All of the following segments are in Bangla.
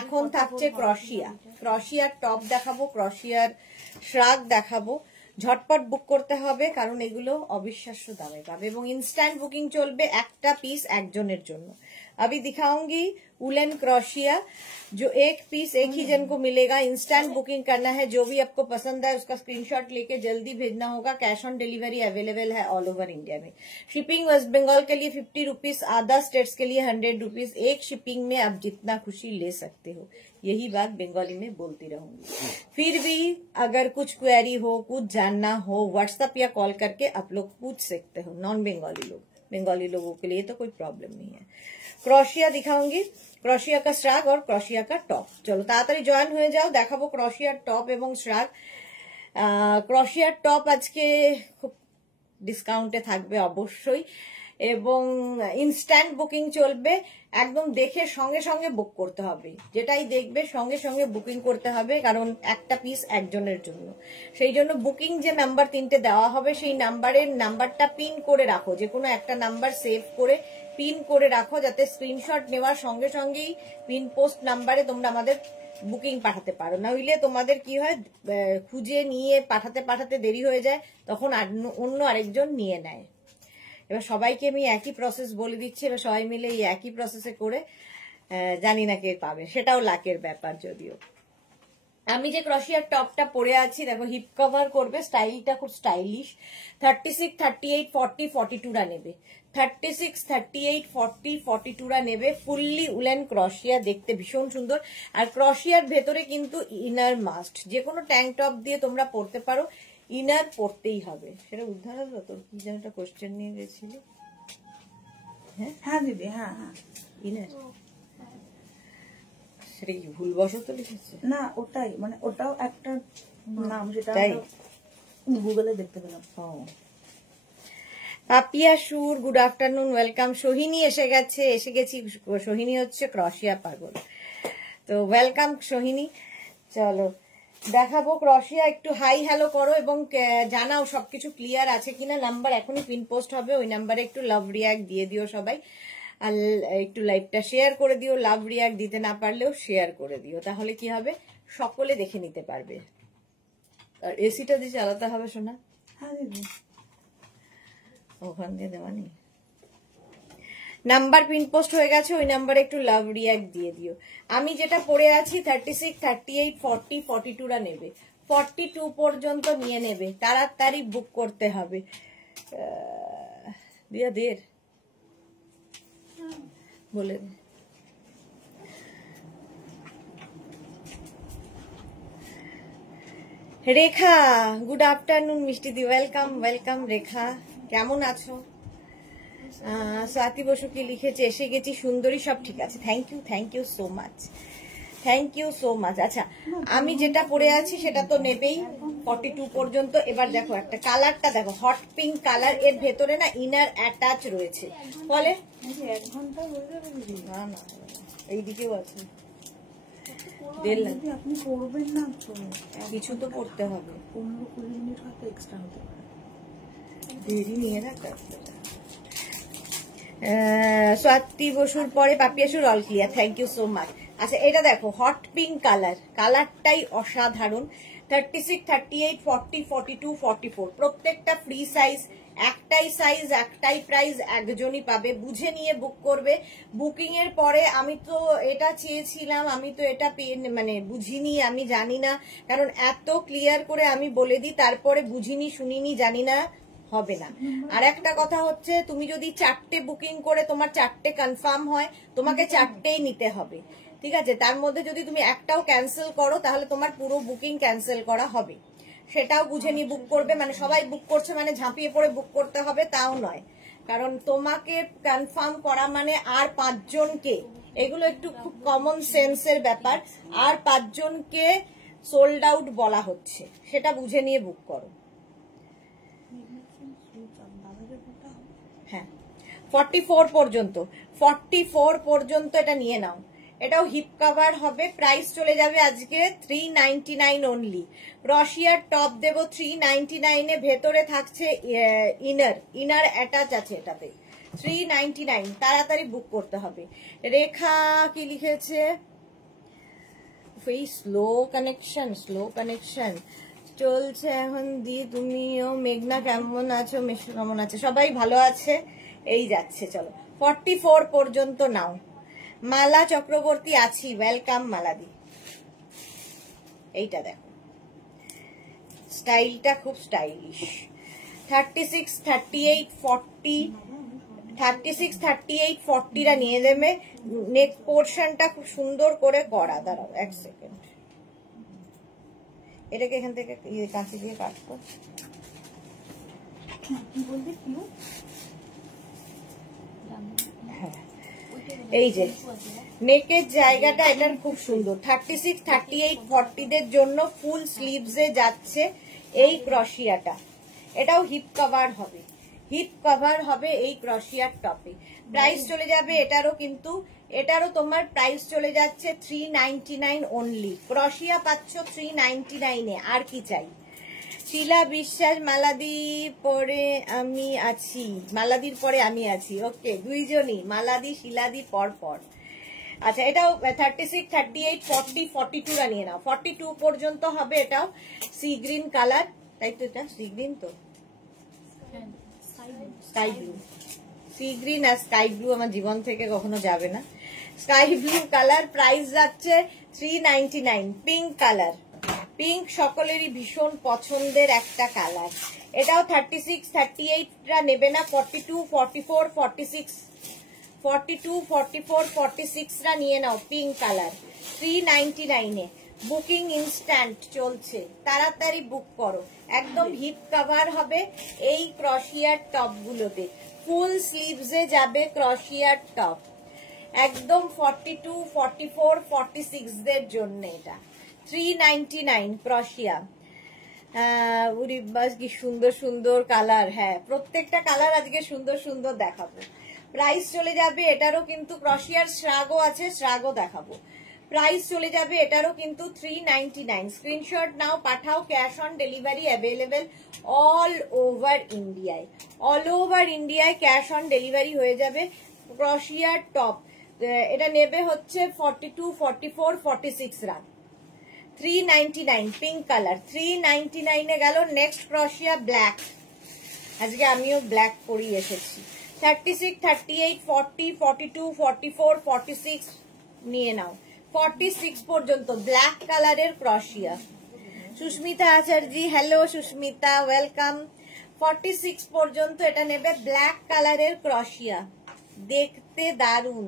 এখন থাকছে ক্রশিয়া, ক্রশিয়ার টপ দেখাবো, ক্রশিয়ার শ্রাগ দেখাবো। ঝটপট বুক করতে হবে কারণ এগুলো অবিশ্বাস্য দামে পাবে এবং ইনস্ট্যান্ট বুকিং চলবে, একটা পিস একজনের জন্য। अभी दिखाऊंगी उलन क्रोशिया जो एक पीस एक ही जन को मिलेगा। इंस्टेंट बुकिंग करना है, जो भी आपको पसंद है उसका स्क्रीनशॉट लेके जल्दी भेजना होगा। कैश ऑन डिलीवरी अवेलेबल है ऑल ओवर इंडिया में। शिपिंग वेस्ट बंगाल के लिए 50 रुपीज, अदर स्टेट्स के लिए 100 रुपीज। एक शिपिंग में आप जितना खुशी ले सकते हो, यही बात बंगाली में बोलती रहूंगी। फिर भी अगर कुछ क्वेरी हो, कुछ जानना हो, व्हाट्सएप या कॉल करके आप लोग पूछ सकते हो। नॉन बंगाली लोग, बंगाली लोगों के लिए तो कोई प्रॉब्लम नहीं है। क्रोशिया दिखाऊंगी, क्रोशिया का श्राग और क्रोशिया का टॉप। चलो ताड़ाताड़ी जॉइन হয়ে যাও, দেখাবো ক্রোশিয়ার টপ এবং শ্রাগ। ক্রোশিয়ার টপ আজকে খুব ডিসকাউন্টে থাকবে অবশ্যই এবং ইনস্ট্যান্ট বুকিং চলবে। একদম দেখে সঙ্গে সঙ্গে বুক করতে হবে, যেটাই দেখবে সঙ্গে সঙ্গে বুকিং করতে হবে কারণ একটা পিস একজনের জন্য। সেই জন্য বুকিং যে নাম্বার 3টে দেওয়া হবে সেই নাম্বারের নাম্বারটা পিন করে রাখো, যে কোনো একটা নাম্বার সেভ করে পিন করে রাখো যাতে স্ক্রিনশট নেওয়ার সঙ্গে সঙ্গেই পিন পোস্ট নাম্বারে তোমরা আমাদের বুকিং পাঠাতে পারো। নইলে তোমাদের কি হয়, খুঁজে নিয়ে পাঠাতে পাঠাতে দেরি হয়ে যায়, তখন অন্য আরেকজন নিয়ে নেয়। এবার সবাইকে আমি একই প্রসেস বলে দিচ্ছি, এবার সবাই মিলে এই একই প্রসেসে করে জানি না কে পাবে, সেটাও লাকের ব্যাপার। যদিও আমি যে ক্রোশিয়ার টপটা পরে আছি দেখো, হিপ কভার করবে, স্টাইলটা খুব স্টাইলিশ। 36, 38, 40, 42রা নেবে। 36, 38, 40, 42রা নেবে। ফুললি উলেন ক্রোশিয়া, দেখতে ভীষণ সুন্দর। আর ক্রোশিয়ার ভেতরে কিন্তু ইনার মাস্ট, যে কোনো ট্যাঙ্ক টপ দিয়ে তোমরা পরতে পারো, ইনার পরতেই হবে। সেটা উদ্ধার হলো তোর? কি যেন একটা কোশ্চেন নিয়ে গেছিলি? হ্যাঁ দিদি, হ্যাঁ হ্যাঁ ইনার, সেটা কি ভুলবশত লিখেছে? না ওটাই, মানে ওটাও একটা নাম, সেটা গুগলে দেখতে পেলাম। পাপিয়া সুর, গুড আফটারনুন, ওয়েলকাম। সোহিনী এসে গেছি। সোহিনী হচ্ছে ক্রোশিয়া পাগল, তো ওয়েলকাম সোহিনী। চলো দেখাবো ক্রোশিয়া, একটু হাই হ্যালো করো এবং জানাও সবকিছু ক্লিয়ার আছে কিনা। নাম্বার এখনই পিন পোস্ট হবে, ওই নাম্বারে একটু লাভ রিয়াক্ট দিয়ে দিও সবাই, আর একটু লাইভটা শেয়ার করে দিও। লাভ রিয়াক্ট দিতে না পারলেও শেয়ার করে দিও, তাহলে কি হবে সকলে দেখে নিতে পারবে। আর এসিটা দিয়ে চালাতে হবে শোনা। হ্যাঁ দিদি, ওখান দিয়ে দেওয়া নেই। নাম্বার পিন পোস্ট হয়ে গেছে, ওই নাম্বারে একটু লাভ রিয়াক্ট দিয়ে দিও। আমি যেটা পড়ে আছি 36, 38, 40, 42রা নেবে। 42 পর্যন্ত নিয়ে নেবে, তাড়াতাড়ি বুক করতে হবে। দিয়া দের বলে দে। রেখা, গুড আফটারনুন মিষ্টি দি, ওয়েলকাম ওয়েলকাম। রেখা কেমন আছো? স্বাতি বসু কি লিখেছে, এসে গেছি সুন্দরী, সব ঠিক আছে। Thank you so much, thank you so much. আচ্ছা আমি যেটা পরে আছি সেটা তো নেবেই 42 পর্যন্ত। এবার দেখো একটা কালারটা দেখো, হট পিঙ্ক কালার, এর ভেতরে না ইনার অ্যাটাচ রয়েছে। বলে 1 ঘন্টা হয়ে যাবে না, না এইদিকেও আছে। আপনি পড়বেন না তো, কিছু তো পড়তে হবে, 15-20 মিনিট হয়তো এক্সট্রা হতে পারে, দেরি নিয়ে রাখ। স্বাতি বসুর পরে পাপিয়াসুর, all clear, thank you so much. আচ্ছা এটা দেখো হট পিঙ্ক কালার, কালারটাই অসাধারণ। 36, 38, 40, 42, 44 প্রত্যেকটা ফ্রি সাইজ, একটাই সাইজ, একটাই প্রাইস, একজনই পাবে। বুঝে নিয়ে বুক করবে। বুকিং এর পরে আমি তো এটা চেয়েছিলাম, আমি তো এটা মানে বুঝিনি, আমি জানি না, কারণ এত ক্লিয়ার করে আমি বলে দিই, তারপরে বুঝিনি শুনিনি জানি না, হবে না। আর একটা কথা হচ্ছে, তুমি যদি 4টে বুকিং করে তোমার 4টে কনফার্ম হয়, তোমাকে 4টেই নিতে হবে, ঠিক আছে? তার মধ্যে যদি তুমি একটাও ক্যান্সেল করো তাহলে তোমার পুরো বুকিং ক্যান্সেল করা হবে, সেটাও বুঝে নিয়ে বুক করবে। মানে সবাই বুক করছে মানে ঝাঁপিয়ে পড়ে বুক করতে হবে তাও নয়, কারণ তোমাকে কনফার্ম করা মানে আর 5 জনকে, এগুলো একটু খুব কমন সেন্সের ব্যাপার, আর 5 জনকে সোল্ড আউট বলা হচ্ছে, সেটা বুঝে নিয়ে বুক করো। হ্যাঁ 44 পর্যন্ত, 44 পর্যন্ত এটা নিয়ে নাও। এটাও হিপ কভার হবে, প্রাইস চলে যাবে আজকে 399 অনলি। ক্রোশিয়ার টপ দেবো 399 এ, ভেতরে থাকছে ইনার অ্যাটাচ আছে এটাতে। 399, তাড়াতাড়ি বুক করতে হবে। রেখা কি লিখেছে, এই স্লো কানেকশন চলছে এখন দি। তুমিও মেঘনা কেমন আছো? মেশু কেমন আছে? সবাই ভালো আছে। এই যাচ্ছে, চলো 44 পর্যন্ত নাও। মালা চক্রবর্তী আছি, ওয়েলকাম মালাদি। এইটা দেখো, স্টাইলটা খুব স্টাইলিশ। 36, 38, 40, 36, 38, 40টা নিয়ে নেবে। নেক পোর্শনটা খুব সুন্দর করে করা। দাঁড়াও এক সেকেন্ড, এটাকে এখান থেকে কাঁচি দিয়ে কাটবো। হ্যাঁ, এই যে নেকের জায়গাটা এটার খুব সুন্দর। 36, 38, 40দের জন্য ফুল স্লিভসে যাচ্ছে এই ক্রশিয়াটা। এটাও হিপ কভার হবে, এই ক্রশিয়ার টপে। প্রাইস চলে যাবে এটারও, কিন্তু এটারও তোমার প্রাইস চলে যাচ্ছে 399 অনলি। ক্রশিয়া পাচ্ছ 399 এ, আর কি চাই? শিলা বিশ্বাস, মালাদি পরে আমি আছি, মালাদির পরে আমি আছি। ওকে, দুইজনই মালাদি শিলাদি পর পর। আচ্ছা, এটাও 36, 38, 40, 42টা নিয়ে নাও। 42 পর্যন্ত হবে। এটাও সি গ্রিন কালার, তাই তো? এটা সি গ্রিন তো, স্কাই ব্লু। সি গ্রিন আর স্কাই ব্লু আমার জীবন থেকে কখনো যাবে না। স্কাই ব্লু কালার, প্রাইস যাচ্ছে 399। পিঙ্ক কালার, পিঙ্ক সকলেরই ভীষণ পছন্দের একটা কালার। এটাও 36, 38টা নেবে না। 42, 44, 46, 42, 44, 46টা নিয়ে নাও। পিঙ্ক কালার 399 এ। বুকিং ইনস্ট্যান্ট চলছে, তাড়াতাড়ি বুক করো। একদম হিপ কভার হবে এই ক্রশিয়ার টপ গুলোতে। ফুল স্লিভসে যাবে ক্রশিয়ার টপ, একদম 42, 44, 46 দের জন্য এটা 399 ক্রশিয়া। উরিবাস কি সুন্দর সুন্দর কালার। হ্যাঁ, প্রত্যেকটা কালার আজকে সুন্দর সুন্দর দেখাবো। প্রাইস চলে যাবে এটারও, কিন্তু ক্রশিয়ার শ্রাগও আছে, শ্রাগও দেখাবো। প্রাইস চলে যাবে এটারও কিন্তু 399। স্ক্রিনশট নাও, পাঠাও। Cash on delivery available all over ইন্ডিয়ায়। অল ওভার ইন্ডিয়ায় ক্যাশ অন ডেলিভারি হয়ে যাবে। ক্রশিয়ার টপ এটা নেবে হচ্ছে 42, 44, 46 রাত। 399 পিঙ্ক কালার 399 এ গেল। নেক্সট ক্রশিয়া ব্ল্যাক, আজকে আমিও ব্ল্যাক পরি এসেছি। 36, 38, 40, 42, 44, 46 নিয়ে নাও। 46 পর্যন্ত ব্ল্যাক কালারের ক্রশিয়া। সুস্মিতা আচার্য, হ্যালো সুস্মিতা, ওয়েলকাম। 46 পর্যন্ত এটা নেবে, ব্ল্যাক কালারের ক্রশিয়া, দেখতে দারুন।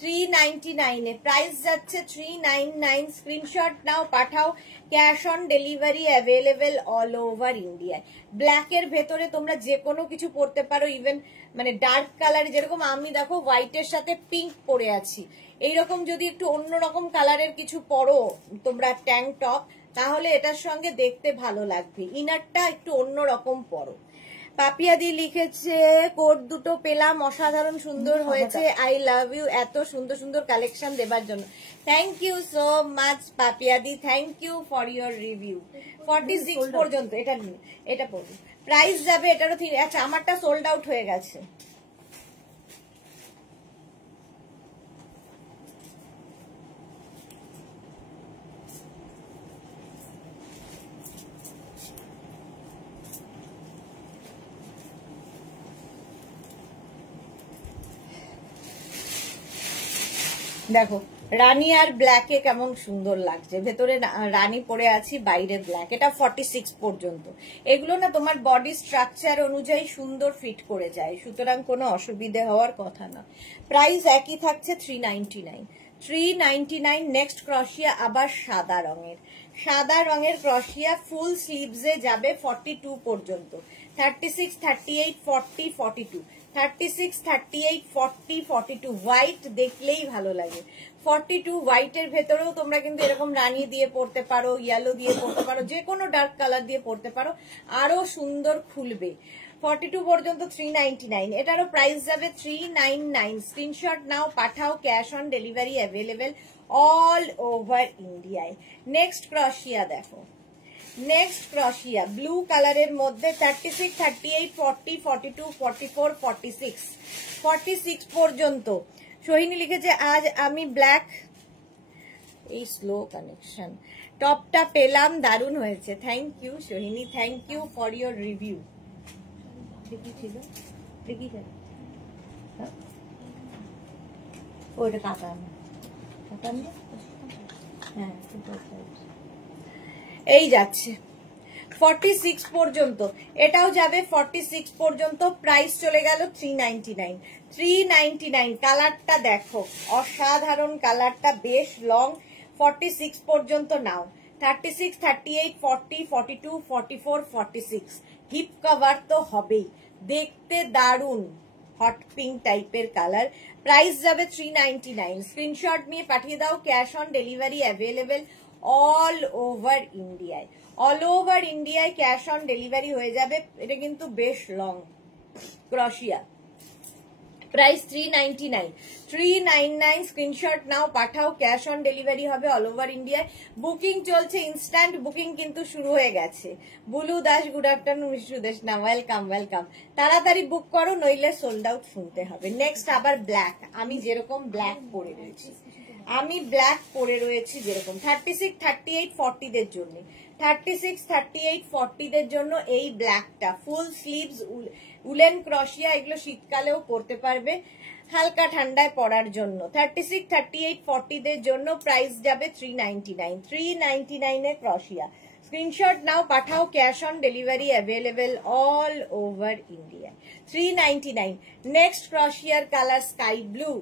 399 এ প্রাইস যাচ্ছে 399। স্ক্রিনশট নাও, পাঠাও। Cash on delivery available all over ইন্ডিয়ায়। ব্ল্যাকের ভেতরে তোমরা যে কোনো কিছু পরতে পারো, ইভেন মানে ডার্ক কালার, যেরকম আমি দেখো হোয়াইটের সাথে পিঙ্ক পরে আছি, এইরকম যদি একটু অন্যরকম কালারের কিছু পরো তোমরা ট্যাঙ্ক টপ, তাহলে এটার সঙ্গে দেখতে ভালো লাগবে। ইনারটা একটু অন্যরকম পরো। পাপিয়াদি লিখেছে কোট দুটো পেলাম, অসাধারণ সুন্দর হয়েছে, আই লাভ ইউ এত সুন্দর সুন্দর কালেকশন দেবার জন্য। থ্যাংক ইউ সো মাচ পাপিয়াদি, thank you for your review. 46 পর্যন্ত এটা পড়বে। প্রাইস যাবে এটারও। আচ্ছা, আমারটা সোল্ড আউট হয়ে গেছে। দেখো রানী আর ব্ল্যাকে কেমন সুন্দর লাগছে। ভেতরে রানী পরে আছি, বাইরে ব্ল্যাক। এটা 46 পর্যন্ত। এগুলো না তোমার বডি স্ট্রাকচার অনুযায়ী সুন্দর ফিট করে যায়, সুতরাং কোনো অসুবিধে হওয়ার কথা না। প্রাইস একই থাকছে 399। 399। নেক্সট ক্রশিয়া আবার সাদা রঙের, সাদা রঙের ক্রশিয়া ফুল স্লিভসে যাবে 42 পর্যন্ত। 36, 38, 40, 42, 36, 38, 40, 42 হোয়াইট দেখলেই ভালো লাগে। 42 হোয়াইটের ভেতরেও তোমরা কিন্তু এরকম রানী দিয়ে পড়তে পারো, ইয়েলো দিয়ে পড়তে পারো, যে কোনো ডার্ক কালার দিয়ে পড়তে পারো, আরো সুন্দর খুলবে। 42 পর্যন্ত 399। এটারও প্রাইস যাবে 399। স্ক্রিনশট নাও, পাঠাও। Cash on delivery available all over ইন্ডিয়ায়। নেক্সট ক্রশিয়া দেখো, নেক্সট ক্রশিয়া ব্লু কালারের মধ্যে 36, 38, 40, 42, 44, 46, 46 পর্যন্ত। সোহিনী লিখেছে আজ আমি ব্ল্যাক এই স্লো কানেকশন। টপটা পেলাম, দারুণ হয়েছে। Thank you Sohini, thank you for your review. দেখি ছিল দেখি ওইটা কাটা হ্যাঁ, এই যাচ্ছে 46 পর্যন্ত, এটাও যাবে 46 পর্যন্ত। প্রাইস চলে গেল 399। 399 কালারটা দেখো, অসাধারণ কালারটা, বেশ লং। 46 পর্যন্ত নাও। 36, 38, 40, 42, 44, 46 হিপ কভার তো হবেই, দেখতে দারুণ, হট পিঙ্ক টাইপের কালার। প্রাইস যাবে 399। স্ক্রিনশট নিয়ে পাঠিয়ে দাও। Cash on delivery available all over ইন্ডিয়ায়। অল ওভার ইন্ডিয়ায় ক্যাশ অন ডেলিভারি হয়ে যাবে। এটা কিন্তু বেশ লং ক্রশিয়া। প্রাইস 399। 399 স্ক্রিনশট নাও, পাঠাও। ক্যাশ অন ডেলিভারি হবে অল ওভার ইন্ডিয়ায়। বুকিং চলছে, ইনস্ট্যান্ট বুকিং কিন্তু শুরু হয়ে গেছে। Bulu Das, good afternoon. সুদেশ না, ওয়েলকাম ওয়েলকাম। তাড়াতাড়ি বুক করো, নইলে সোল্ড আউট শুনতে হবে। নেক্সট আবার ব্ল্যাক। আমি যেরকম ব্ল্যাক পরে রয়েছি, আমি ব্ল্যাক পরে রয়েছি যেরকম। 36, 38, 40 দের জন্য, 36, 38, 40 দের জন্য এই ব্ল্যাকটা ফুল স্লিভস উলেন ক্রশিয়া। এগুলো শীতকালেও পরতে পারবে, হালকা ঠান্ডায় পরার জন্য। 36, 38, 40 দের জন্য প্রাইস যাবে 399। 399 এ ক্রশিয়া। স্ক্রিনশট নাও, পাঠাও। Cash on delivery available all over India. 399। Next ক্রশিয়ার কালার স্কাই ব্লু।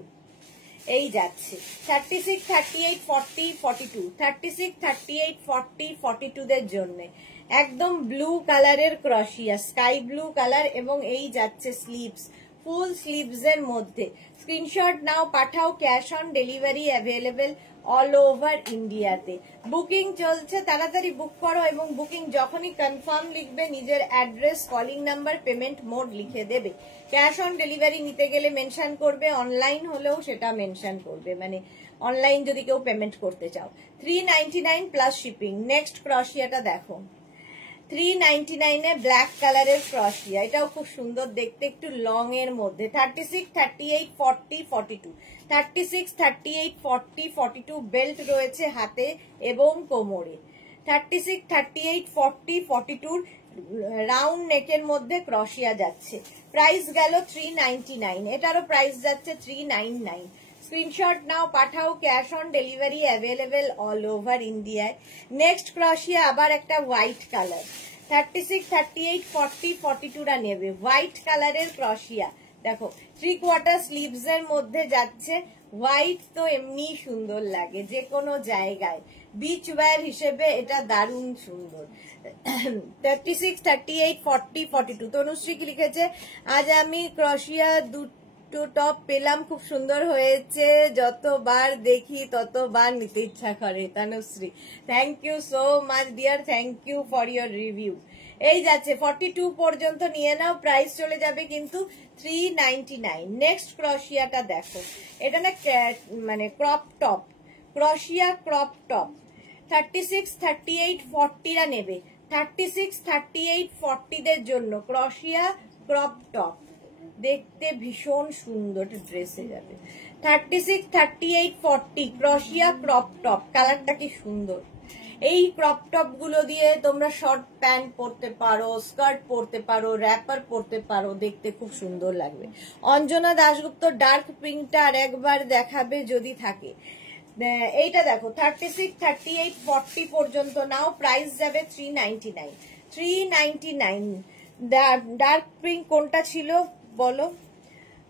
এই যাচ্ছে 36, 38, 40, 42, 36, 38, 40, 42 দের জন্য একদম ব্লু কালারের ক্রশিয়া, স্কাই ব্লু কালার। এবং এই যাচ্ছে স্লিভস, ফুল স্লিভস এর মধ্যে। স্ক্রিনশট নাও, পাঠাও। Cash on delivery available all over ইন্ডিয়াতে। বুকিং চলছে, তাড়াতাড়ি বুক করো। এবং বুকিং যখনই কনফার্ম লিখবে, নিজের address, calling number, payment mode লিখে দেবে। ক্যাশ অন ডেলিভারি নিতে গেলে মেনশন করবে, অনলাইন হলেও সেটা মেনশন করবে, মানে অনলাইন যদি কেউ পেমেন্ট করতে চাও। 399 প্লাস শিপিং। নেক্সট ক্রশিয়াটা দেখো, 399 এ ব্ল্যাক কালারের ক্রশিয়া। এটাও খুব সুন্দর দেখতে, একটু লং এর মধ্যে। 36, 38, 40, 42, 36, 38, 40, 42 বেল্ট রয়েছে হাতে এবং কোমরে। 36, 38, 40, 42 রাউন্ড নেকের মধ্যে ক্রশিয়া যাচ্ছে। প্রাইস গেল 399। এটারও প্রাইস যাচ্ছে 399। স্ক্রিনশট নাও, পাঠাও। Cash on delivery available all over ইন্ডিয়ায়। নেক্সট ক্রশিয়া আবার একটা হোয়াইট কালার। 36, 38, 40, 42 রা নেবে হোয়াইট কালারের ক্রশিয়া। দেখো 3/4 স্লিভস এর মধ্যে যাচ্ছে। হোয়াইট তো এমনি সুন্দর লাগে যে কোনো জায়গায়, বিচ ওয়্যার হিসেবে এটা দারুণ সুন্দর। 36, 38, 40, 42। তনুশ্রী কি লিখেছে, আজ আমি ক্রশিয়া দুটো টপ পেলাম, খুব সুন্দর হয়েছে, যতবার দেখি ততবার নিতে ইচ্ছা করে। Tanushree, thank you so much dear, thank you for your review. এই যাচ্ছে 42 পর্যন্ত নিয়ে নাও। প্রাইস চলে যাবে কিন্তু 399। নেক্সট ক্রশিয়াটা দেখো, এটা না মানে ক্রপ টপ, ক্রশিয়া ক্রপ টপ। 36, 38, 40 রা নেবে। 36, 38, 40 দের জন্য ক্রশিয়া ক্রপ টপ, দেখতে ভীষণ সুন্দর ড্রেসে যাবে। 36, 38, 40 ক্রশিয়া ক্রপ টপ, কালারটা কি সুন্দর। এই ক্রপ টপ গুলো দিয়ে তোমরা শর্ট প্যান্ট পরতে পারো, স্কার্ট পরতে পারো, র্যাপার পরতে পারো, দেখতে খুব সুন্দর লাগবে। অঞ্জনা দাশগুপ্ত, ডার্ক পিঙ্কটা আর একবার দেখাবে যদি থাকে। এইটা দেখো 36, 38, 40 পর্যন্ত নাও। প্রাইস যাবে 399। 399। ডার্ক পিঙ্ক কোনটা ছিল বলো,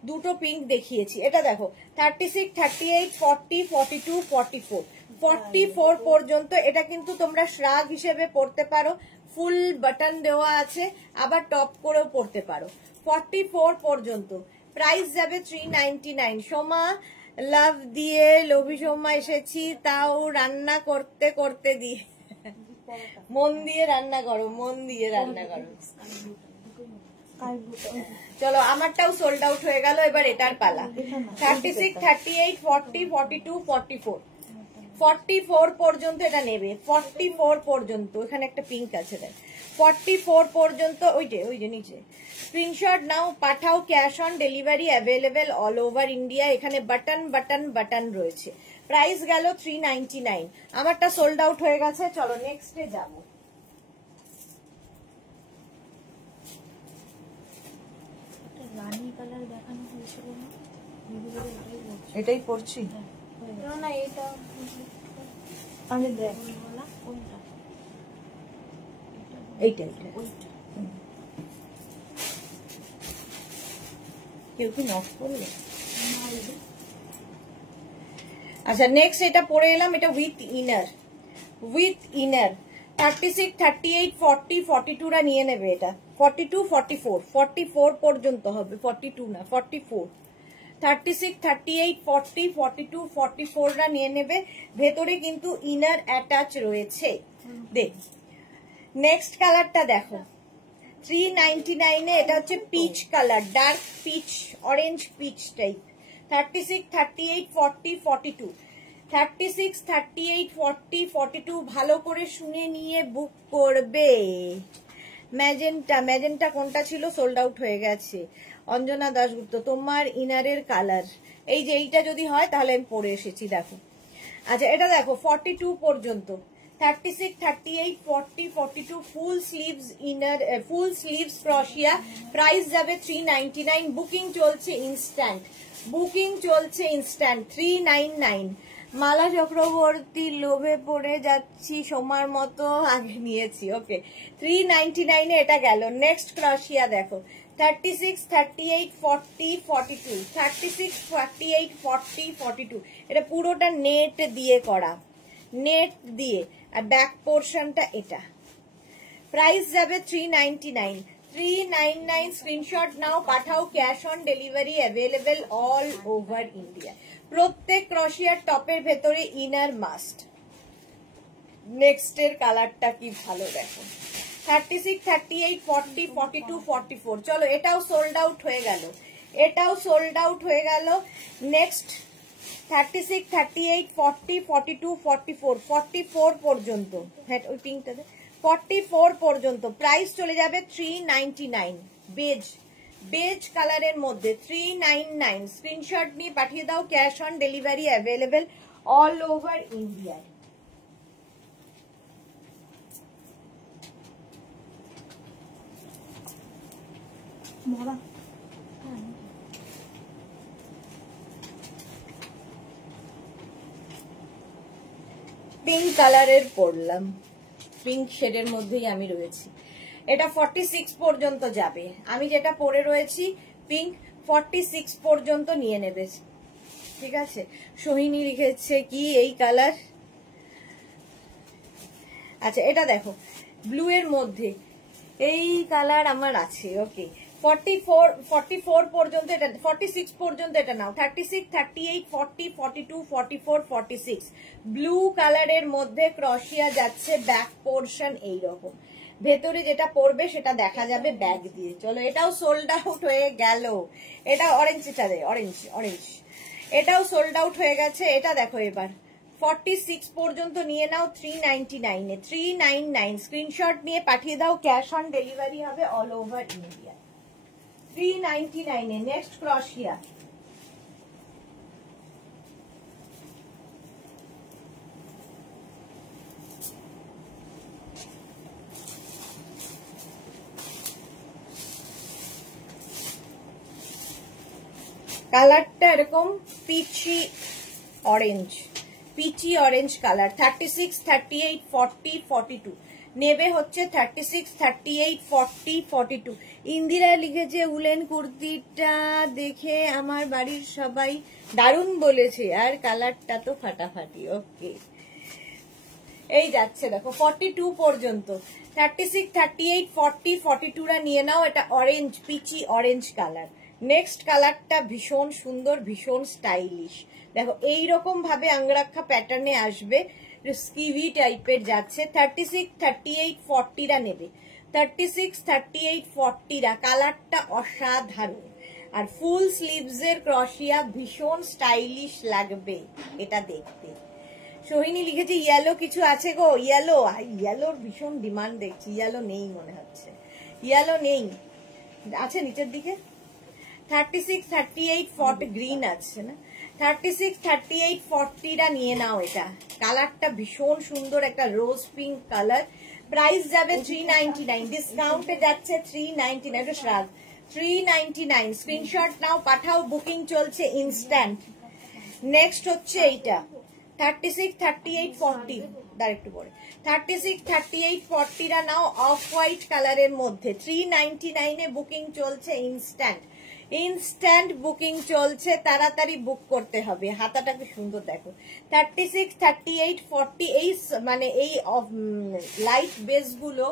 দুটো পিঙ্ক দেখিয়েছি। এটা দেখো 36, 38, 40, 42, 44, 44 পর্যন্ত। এটা কিন্তু তোমরা শ্রাগ হিসেবে পরতে পারো, ফুল বাটন দেওয়া আছে, আবার টপ করেও পরতে পারো। 44 পর্যন্ত প্রাইস যাবে 399। সোমা লাভ দিয়ে, লভি সোমা এসেছি, তাও রান্না করতে করতে দিয়ে। মন দিয়ে রান্না করো, মন দিয়ে রান্না করো। চলো, আমারটাও সোল্ড আউট হয়ে গেল, এবার এটার পালা। 36, 38, 40, 42, 44, 44 পর্যন্ত এটা নেবে। 44 পর্যন্ত, এখানে একটা পিঙ্ক আছে, 44 পর্যন্ত। ওই যে নিচে স্ক্রিনশট নাও, পাঠাও। Cash on delivery available all over India. এখানে বাটন বাটন বাটন রয়েছে। প্রাইস গেল 399। আমারটা সোল্ড আউট হয়ে গেছে। চলো নেক্সটে যাবো। রানী কালার দেখানো হয়েছিল না, এটাই পড়ছি না এটা আমি দেখ কোনটা এইটা ওইটা কেউ কি নক করলো? আচ্ছা নেক্সট এটা পরে এলাম, এটা উইথ ইনার 36, 38, 40, 42 রা নিয়ে নেবে। এটা 42, 44 পর্যন্ত হবে, 42 না 44, 36, 38, 40, 42, 44 রা নিয়ে নেবে। ভেতরে কিন্তু ইনার অ্যাটাচ রয়েছে। দেখ নেক্সট কালারটা দেখো, 399 এ এটা হচ্ছে peach colour, dark peach, orange peach type. 36, 38, 40, 42, 36, 38, 40, 42 ভালো করে শুনে নিয়ে বুক করবে। ম্যাজেন্টা কোনটা ছিল? সোল্ড আউট হয়ে গেছে। অঞ্জনা দাশগুপ্ত, তোমার ইনারের কালার এই যে এইটা যদি হয় তাহলে আমি পরে এসেছি। দেখো আচ্ছা এটা দেখো 42 পর্যন্ত, 36, 38, 40, 42 full sleeves inner, full sleeves ক্রশিয়া। প্রাইস যাবে 399। বুকিং চলছে ইনস্ট্যান্ট 399। মালা চক্রবর্তী, লোভে পড়ে যাচ্ছি সোমার মতো, আগে নিয়েছি। ওকে 399 এ এটা গেল। নেক্সট ক্রশিয়া দেখো 36, 38, 40, 42, 36, 38, 40, 42 এটা পুরোটা নেট দিয়ে করা, নেট দিয়ে, আর ব্যাক পোর্শনটা এটা। প্রাইস যাবে 399। 399 স্ক্রিনশট নাও, পাঠাও। Cash on delivery available all over India. প্রত্যেক ক্রশিয়ার টপের ভেতরে ইনার মাস্ট। নেক্সট এর কালারটা কি ভালো দেখো, 36, 38, 40, 42, 44 চলো এটাও সোল্ড আউট হয়ে গেল। নেক্সট 36, 38, 40, 42, 44 44 পর্যন্ত, হ্যাঁ ওই পিঙ্কটাতে 44 পর্যন্ত। প্রাইস চলে যাবে 399। বেজ কালারের মধ্যে 399। স্ক্রিনশট নিয়ে পাঠিয়ে দাও। Cash on delivery available all over India. Pink কালারের পরলাম, পিঙ্ক শেডের মধ্যেই আমি রয়েছি। এটা 46 পর্যন্ত যাবে। আমি যেটা পরে রয়েছি পিঙ্ক, 46 পর্যন্ত নিয়ে নেবে। ঠিক আছে, সোহিনী লিখেছে কি এই কালার। আচ্ছা এটা দেখো ব্লু এর মধ্যে এই কালার আমার আছে। ওকে 44 পর্যন্ত এটা, 46 পর্যন্ত এটা নাও। 36, 38, 40, 42, 44, 46 ব্লু কালারের মধ্যে ক্রশিয়া যাচ্ছে। ব্যাক পোর্শন এইরকম, ভেতরে যেটা পড়বে সেটা দেখা যাবে ব্যাগ দিয়ে। চলো এটাও সোল্ড আউট হয়ে গেল। এটা অরেঞ্জ, অরেঞ্জ এটাও সোল্ড আউট হয়ে গেছে। এটা দেখো এবার 46 পর্যন্ত নিয়ে নাও 399 এ। 399 স্ক্রিনশট নিয়ে পাঠিয়ে দাও। ক্যাশ অন ডেলিভারি হবে অল ওভার ইন্ডিয়া। 399 এ নেক্সট ক্রশিয়া। কালারটা এরকম পিচি অরেঞ্জ কালার। 36, 38, 40, 42 নেবে হচ্ছে 36, 38, 40, 42। ইন্দিরা লিখেছে উলেন কুর্তিটা দেখে আমার বাড়ির সবাই দারুণ বলেছে, আর কালারটা তো ফাটাফাটি। ওকে এই যাচ্ছে দেখো 42 পর্যন্ত। 36, 38, 40, 42 রা নিয়ে নাও। এটা orange, peachy orange colour. Next কালারটা ভীষণ সুন্দর, ভীষণ স্টাইলিশ। দেখো এইরকম ভাবে আঙ্গরাক্ষা প্যাটার্নে আসবে, স্কিভি টাইপের যাচ্ছে। 36, 38, 40 রা নেবে। 36, 38, 40 রা কালারটা অসাধারণ, আর ফুল স্লিভস এর ক্রশিয়া ভীষণ স্টাইলিশ লাগবে এটা দেখতে। সোহিনী লিখেছে ইয়েলো কিছু আছে গো। ইয়েলোর ভীষণ ডিমান্ড দেখছি। ইয়েলো নেই মনে হচ্ছে, ইয়েলো নেই, আছে নিচের দিকে। 36, 38, 40 গ্রিন আছে না, 36, 38, 40টা নিয়ে নাও। এটা কালারটা ভীষণ সুন্দর, একটা রোজ পিঙ্ক কালার। প্রাইস যাবে 399, ডিসকাউন্টে যাচ্ছে 399। এটা শ্রাগ 399। স্ক্রিনশট নাও, পাঠাও, বুকিং চলছে ইনস্ট্যান্ট। নেক্সট হচ্ছে এইটা 36, 38, 40, একটু পরে 36, 38, 40টা নাও, অফ হোয়াইট কালারের মধ্যে 399 এ বুকিং চলছে ইনস্ট্যান্ট। ইনস্ট্যান্ট বুকিং চলছে, তাড়াতাড়ি বুক করতে হবে। হাতাটা কি সুন্দর দেখো। 36, 38, 40 এই মানে এই লাইট বেস গুলো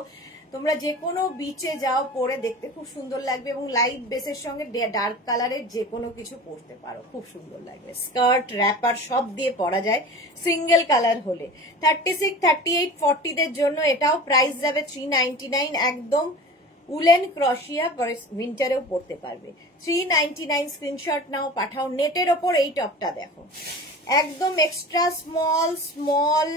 তোমরা যে কোনো বিচে যাও পরে দেখতে খুব সুন্দর লাগবে, এবং লাইট বেসের সঙ্গে ডার্ক কালারের যে কোনো কিছু পরতে পারো, খুব সুন্দর লাগবে। স্কার্ট, র্যাপার সব দিয়ে পরা যায় সিঙ্গেল কালার হলে। 36, 38, 40 দের জন্য এটাও প্রাইস যাবে 399। একদম উলেন ক্রশিয়া, উইন্টারেও পরতে পারবে। 399 স্ক্রিনশট নাও, পাঠাও। নেটের ওপর এই টপটা দেখো, একদম extra small small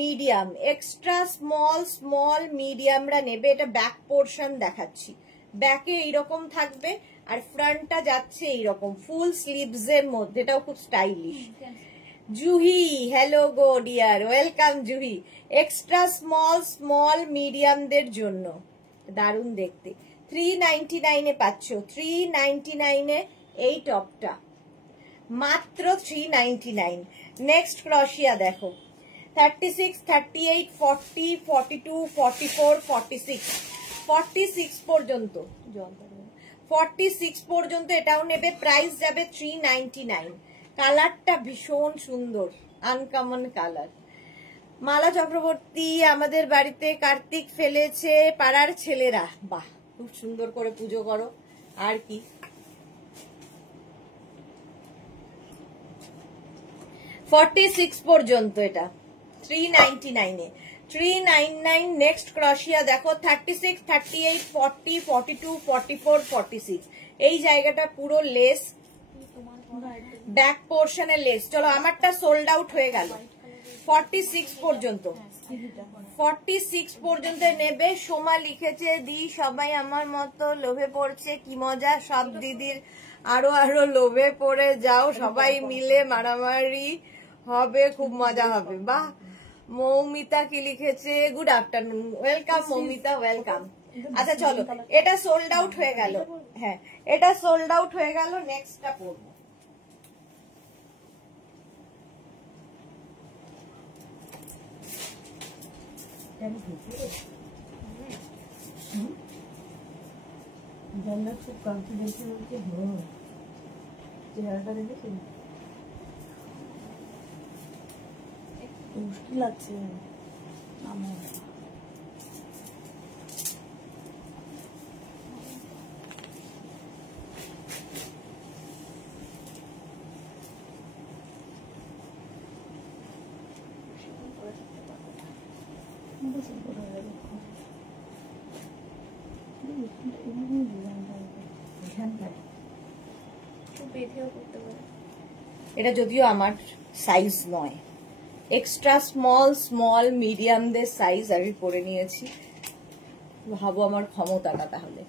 medium, extra small small মিডিয়ামরা নেবে। এটা ব্যাক পোর্শন দেখাচ্ছি, ব্যাকে এইরকম থাকবে আর ফ্রন্টটা যাচ্ছে এইরকম ফুল স্লিভস এর মধ্যে। এটাও খুব stylish. Juhi, hello go dear, welcome Juhi. Extra small small মিডিয়ামদের জন্য দারুণ দেখতে। 399 এ পাচ্ছ, 399 এ এই টপটা মাত্র 399। নেক্সট ক্রশিয়া দেখো 36, 38, 40, 42, 44, 46, 46 পর্যন্ত, 46 পর্যন্ত এটাও নেবে। প্রাইস যাবে 399। কালারটা ভীষণ সুন্দর, আনকমন কালার। মালা চক্রবর্তী, আমাদের বাড়িতে কার্তিক ফেলেছে পাড়ার ছেলেরা। বাহ, খুব সুন্দর করে পুজো করো। আর কি 46 পর্যন্ত এটা 399 এ, 399। নেক্সট ক্রশিয়া দেখো 36, 38, 40, 42, 44, 46 এই জায়গাটা পুরো লেস, ব্যাক পোর্শনে লেস। চলো, আমারটা সোল্ড আউট হয়ে গেল। 46 পর্যন্ত, 46 পর্যন্ত নেবে। সোমা লিখেছে, দি সবাই আমার মতো লোভে পড়ছে, কি মজা। সব দিদির আরো আরো লোভে পড়ে যাও, সবাই মিলে মারামারি হবে, খুব মজা হবে। বাহ। মৌমিতা কি লিখেছে, good afternoon, welcome Moumita, welcome. আচ্ছা চলো, এটা সোল্ড আউট হয়ে গেল। হ্যাঁ, এটা সোল্ড আউট হয়ে গেল। নেক্সটটা পড়বো। খুব কনফিডেন্স চেহারাটা দেখেছি, মুশকিল আছে আমার। এটা যদিও আমার সাইজ নয়, এক্সট্রা স্মল স্মল মিডিয়ামদের সাইজ আমি পরে নিয়েছি। ভাবো আমার ক্ষমতাটা তাহলে।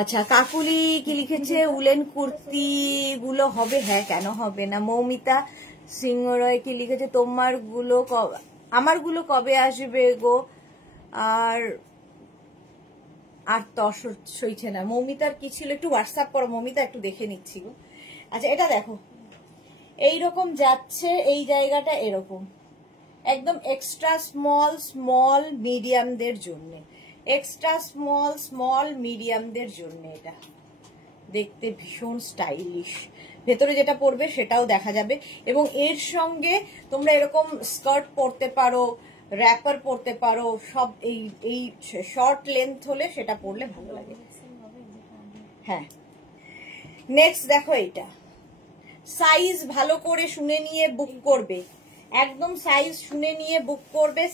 আচ্ছা, কাকুলি কি লিখেছে, উলেন কুর্তি গুলো হবে? হ্যাঁ, কেন হবে না। মৌমিতা সিংহ রয় কি লিখেছে, আমার গুলো কবে আসবে গো? আর তস সইছে না। মৌমিতার কি ছিল, একটু হোয়াটসঅ্যাপ করো মৌমিতা, একটু দেখে নিচ্ছি গো। আচ্ছা, এটা দেখো, এইরকম যাচ্ছে, এই জায়গাটা এরকম, একদম এক্সট্রা স্মল স্মল মিডিয়ামদের জন্য, এক্সট্রা স্মল স্মল মিডিয়ামদের জন্য। এটা দেখতে ভীষণ স্টাইলিশ। ভেতরে যেটা পরবে সেটাও দেখা যাবে, এবং এর সঙ্গে তোমরা এরকম স্কার্ট পরতে পারো, র্যাপার পরতে পারো, সব এই শর্ট লেন্থ হলে সেটা পরলে ভালো লাগে। হ্যাঁ, নেক্সট দেখো, এইটা সাইজ ভালো করে শুনে নিয়ে বুক করবে, একদম সাইজ শুনে নিয়ে বুক করবে,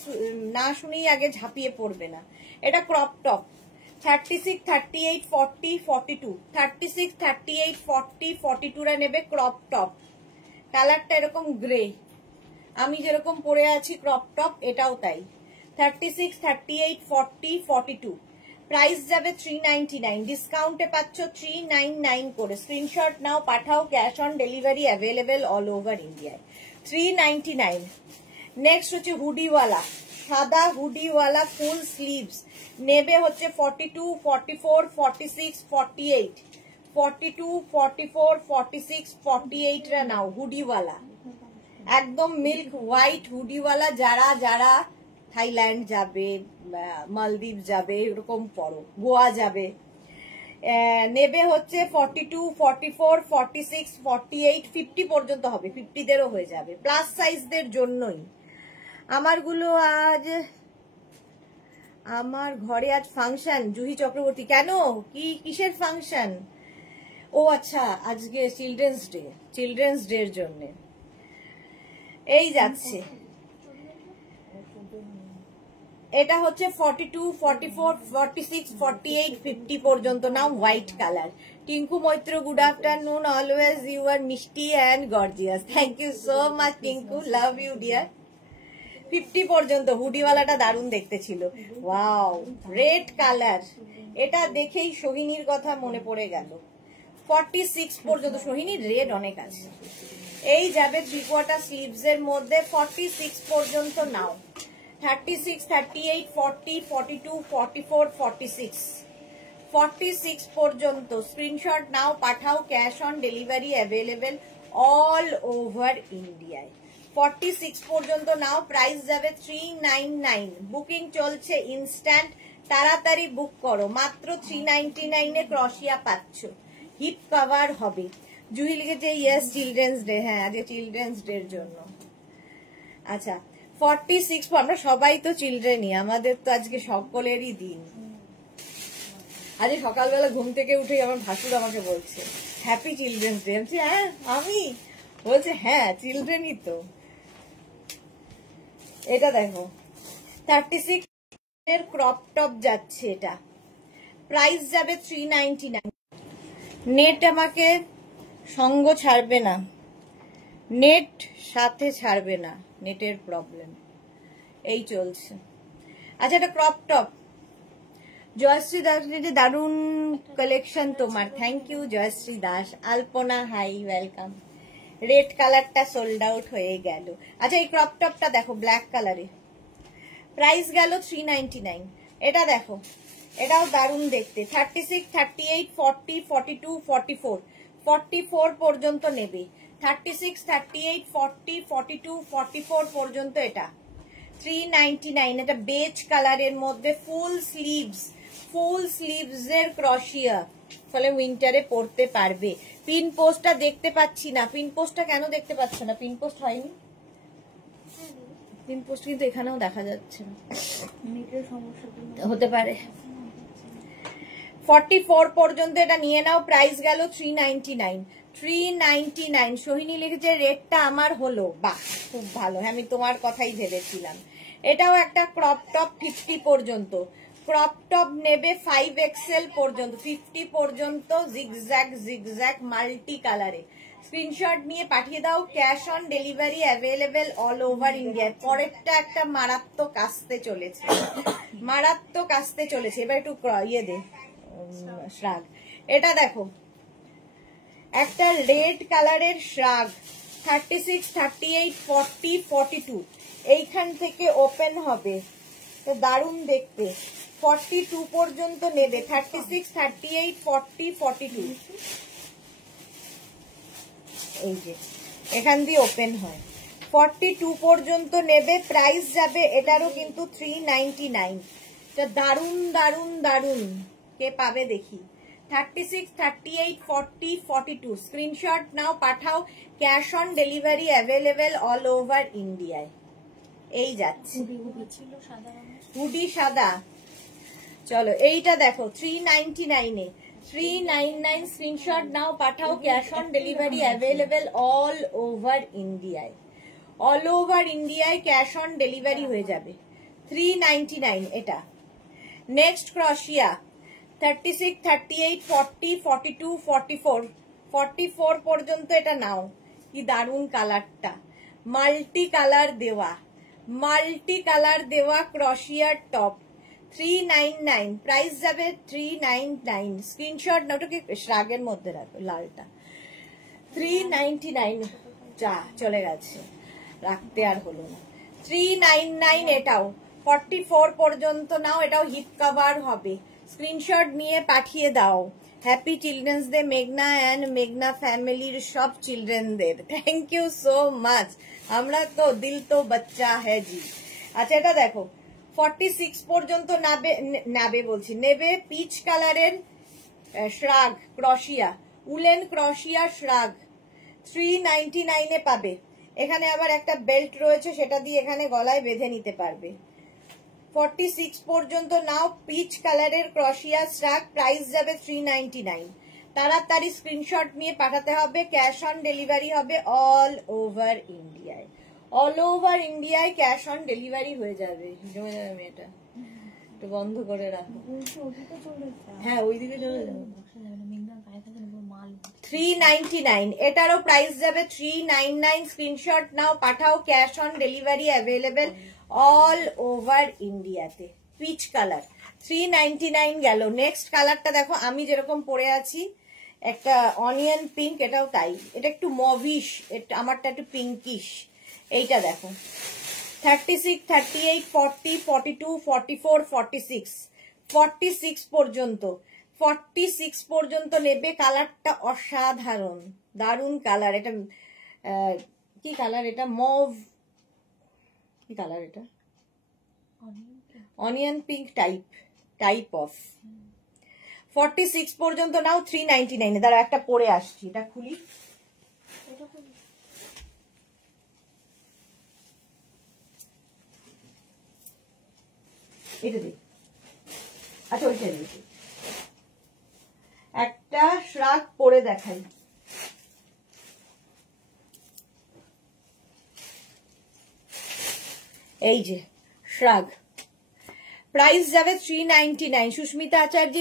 না শুনেই আগে ঝাঁপিয়ে পড়বে না। এটা ক্রপ টপ 36, 38, 40, 42, 36, 38, 40, 42 রা নেবে ক্রপ টপ। কালারটা এরকম গ্রে, আমি যেরকম পরে আছি ক্রপ টপ, এটাও তাই। 36, 38, 40, 42 প্রাইস যাবে 399, ডিসকাউন্টে পাচ্ছ 399 করে। স্ক্রিনশট নাও, পাঠাও, cash on delivery available all over ইন্ডিয়ায়। 399। নেক্সট হচ্ছে হুডিওয়ালা, সাদা হুডিওয়ালা ফুল স্লিভস নেবে হচ্ছে 42, 44, 46, 48, 42, 44, 46, 48 রা নাও। হুডিওয়ালা একদম মিল্ক হোয়াইট হুডিওয়ালা, যারা যারা থাইল্যান্ড যাবে, মালদ্বীপ যাবে, এরকম পরো, গোয়া যাবে, নেবে হচ্ছে 42, 44, 46, 48, 50 পর্যন্ত হবে, 50 দেরও হয়ে যাবে, প্লাস সাইজদের জন্যই। আমারগুলো আজ, আমার ঘরে আজ ফাংশন। জুহি চক্রবর্তী, কেন, কি কিসের ফাংশন? ও আচ্ছা, আজকে চিলড্রেন্স ডে, চিলড্রেন্স ডে এর জন্য এই যাচ্ছে। এটা হচ্ছে 42, 44, 46, 48, 50 পর্যন্ত নাও, white colour. Tinku Maitra, good afternoon, always you are মিষ্টি and gorgeous. Thank you so much Tinku, love you dear. 50 পর্যন্ত হুডিওয়ালাটা দারুণ দেখতে ছিল, ওয়াও, রেড কালার, এটা দেখেই সোহিনীর কথা মনে পড়ে গেল। 46 পর্যন্ত, সোহিনীর রেড অনেক আছে। এই যাবে 3/4 স্লিভস এর মধ্যে, 46 পর্যন্ত নাও। 36, 38, 40, 42, 44, 46, 46 পর্যন্ত স্ক্রিনশট নাও, পাঠাও, cash on delivery available all over ইন্ডিয়ায়। 46 পর্যন্ত নাও, প্রাইস যাবে 399, বুকিং চলছে ইনস্ট্যান্ট, তাড়াতাড়ি বুক করো, মাত্র 399 এ ক্রশিয়া পাচ্ছ, হিপ কভার হবে। জুহি লিখেছে ইয়েস চিলড্রেন্স ডে, হ্যাঁ আজকে চিলড্রেন্স ডে এর জন্য। আচ্ছা 46, আমরা সবাই তো চিলড্রেনই, আমাদের তো আজকে সকলেরই দিন। আজকে সকালবেলা ঘুম থেকে উঠে আমার ভাসুর আমাকে বলছে হ্যাপি চিলড্রেন্স ডে। হ্যাঁ আমি, বলছে হ্যাঁ চিলড্রেনই তো। এটা দেখো 36 এর ক্রপ টপ যাচ্ছে, এটা প্রাইস যাবে 399। নেট আমাকে সঙ্গ ছাড়বে না, নেট সাথে ছাড়বে না, নেটের প্রবলেম এই চলছে। আচ্ছা এটা ক্রপ টপ, জয়শ্রী দাস, দারুণ কালেকশন তোমার, thank you Jayashree Das. Alpana, hi, welcome. Red কালারটা সোল্ড আউট হয়ে গেল। আচ্ছা এই ক্রপ টপটা দেখো ব্ল্যাক কালারে, প্রাইস গেল 399। এটা দেখো, এটাও দারুণ দেখতে, 36, 38, 40, 42, 44, 44 পর্যন্ত নেবে। 36, 38, 40, 42, 44 পর্যন্ত এটা 399। এটা বেজ কালারের মধ্যে ফুল স্লিভস, ফুল স্লিভস এর ক্রশিয়া, ফলে উইন্টারে পরতে পারবে। পিন পোস্টটা দেখতে পাচ্ছি না, পিন পোস্টটা কেন দেখতে পাচ্ছ না? পিন পোস্ট হয়নি, পিন পোস্ট কিন্তু এখানেও দেখা যাচ্ছে না, হতে পারে। 44 পর্যন্ত এটা নিয়ে নাও, প্রাইস গেল 399, 399। সোহিনী লিখেছে রেটটা আমার হলো, বাহ খুব ভালো, হ্যাঁ আমি তোমার কথাই ভেবেছিলাম। এটাও একটা ক্রপ টপ, 50 পর্যন্ত ক্রপ টপ নেবে, 5XL পর্যন্ত, 50 পর্যন্ত, জিগজ্যাগ জিগজ্যাগ মাল্টি কালারে। স্ক্রিনশট নিয়ে পাঠিয়ে দাও, cash on delivery available all over India. পরেরটা একটা মারাত্মক আসতে চলেছে, মারাত্মক আসতে চলেছে। এবার একটু ইয়ে দে শ্রাগ, এটা দেখো একটা রেড কালারের শ্রাগ, 36, 38, 40, 42 এইখান থেকে ওপেন হবে, তো দারুণ দেখতে। 42 পর্যন্ত নেবে, 36, 38, 40, 42 এই যে এখান দিয়ে ওপেন হয়, 42 পর্যন্ত নেবে, প্রাইস যাবে এটারও কিন্তু 399। দারুণ দারুণ দারুণ, কে পাবে দেখি। 36, 38, 40, 42 স্ক্রিনশট নাও, পাঠাও, cash on delivery available all over ইন্ডিয়ায়। এই যাচ্ছে হুডি সাদা, চলো এইটা দেখো 399 এ, 399 স্ক্রিনশট নাও, পাঠাও, cash on delivery available all over ইন্ডিয়ায়, অল ওভার ইন্ডিয়ায় ক্যাশ অন ডেলিভারি হয়ে যাবে। 399 এটা। নেক্সট ক্রশিয়া, 36, 38, 40, 42, 44 44 পর্যন্ত এটা নাও। কি দারুণ কালারটা, মাল্টি কালার দেওয়া, মাল্টি কালার দেওয়া ক্রশিয়ার টপ, 399 প্রাইস যাবে 399 স্ক্রিনশট না ওটাকে শ্রাগের মধ্যে রাখো লালটা 399 যা চলে গেছে রাখতে আর হলো না 399 এটাও 44 পর্যন্ত নাও এটাও হিপ কভার হবে স্ক্রিনশট নিয়ে পাঠিয়ে দাও হ্যাপি চিলড্রেন্স ডে মেঘনা এন্ড মেঘনা ফ্যামিলির সব চিলড্রেনদের থ্যাংক ইউ সো মাচ আমরা তো দিল তো বাচ্চা হ্যাঁ জি আচ্ছা এটা দেখো 46 পর্যন্ত নেবে পিচ কালারের শ্রাগ ক্রশিয়া উলেন ক্রশিয়া শ্রাগ 399 এ পাবে এখানে আবার একটা বেল্ট রয়েছে সেটা দিয়ে এখানে গলায় বেঁধে নিতে পারবে 46 পর্যন্ত নাও পিচ কালারের ক্রশিয়া শ্রাগ প্রাইস যাবে 399 তাড়াতাড়ি স্ক্রিনশট নিয়ে পাঠাতে হবে ক্যাশ অন ডেলিভারি হবে অল ওভার ইন্ডিয়ায় অল ওভার ইন্ডিয়ায় ক্যাশ অন ডেলিভারি হয়ে যাবে জমে যাবে মেয়েটা একটু বন্ধ করে রাখো হ্যাঁ ওইদিকে চলে যাবে 399 এটারও প্রাইস যাবে 399 স্ক্রিনশট নাও পাঠাও cash on delivery available all over ইন্ডিয়াতে পিচ কালার 399 গেল নেক্সট কালারটা দেখো আমি যেরকম পরে আছি একটা অনিয়ন পিঙ্ক এটাও তাই এটা একটু মভিশ আমারটা একটু পিঙ্কিশ এইটা দেখো 36 38 40 42 44 46 46 পর্যন্ত 46 পর্যন্ত নেবে কালারটা অসাধারণ দারুণ কালার এটা কি কালার এটা মভ কি কালার এটা অনিয়ন পিঙ্ক টাইপ অফ 46 পর্যন্ত নাও 399 দাঁড়া একটা পরে আসছি এটা খুলি এটা দেখ আচ্ছা ওইটা দিয়েছি একটা শ্রাগ পরে দেখাই এই যে শ্রাগ প্রাইস যাবে 399 সুস্মিতা আচার্য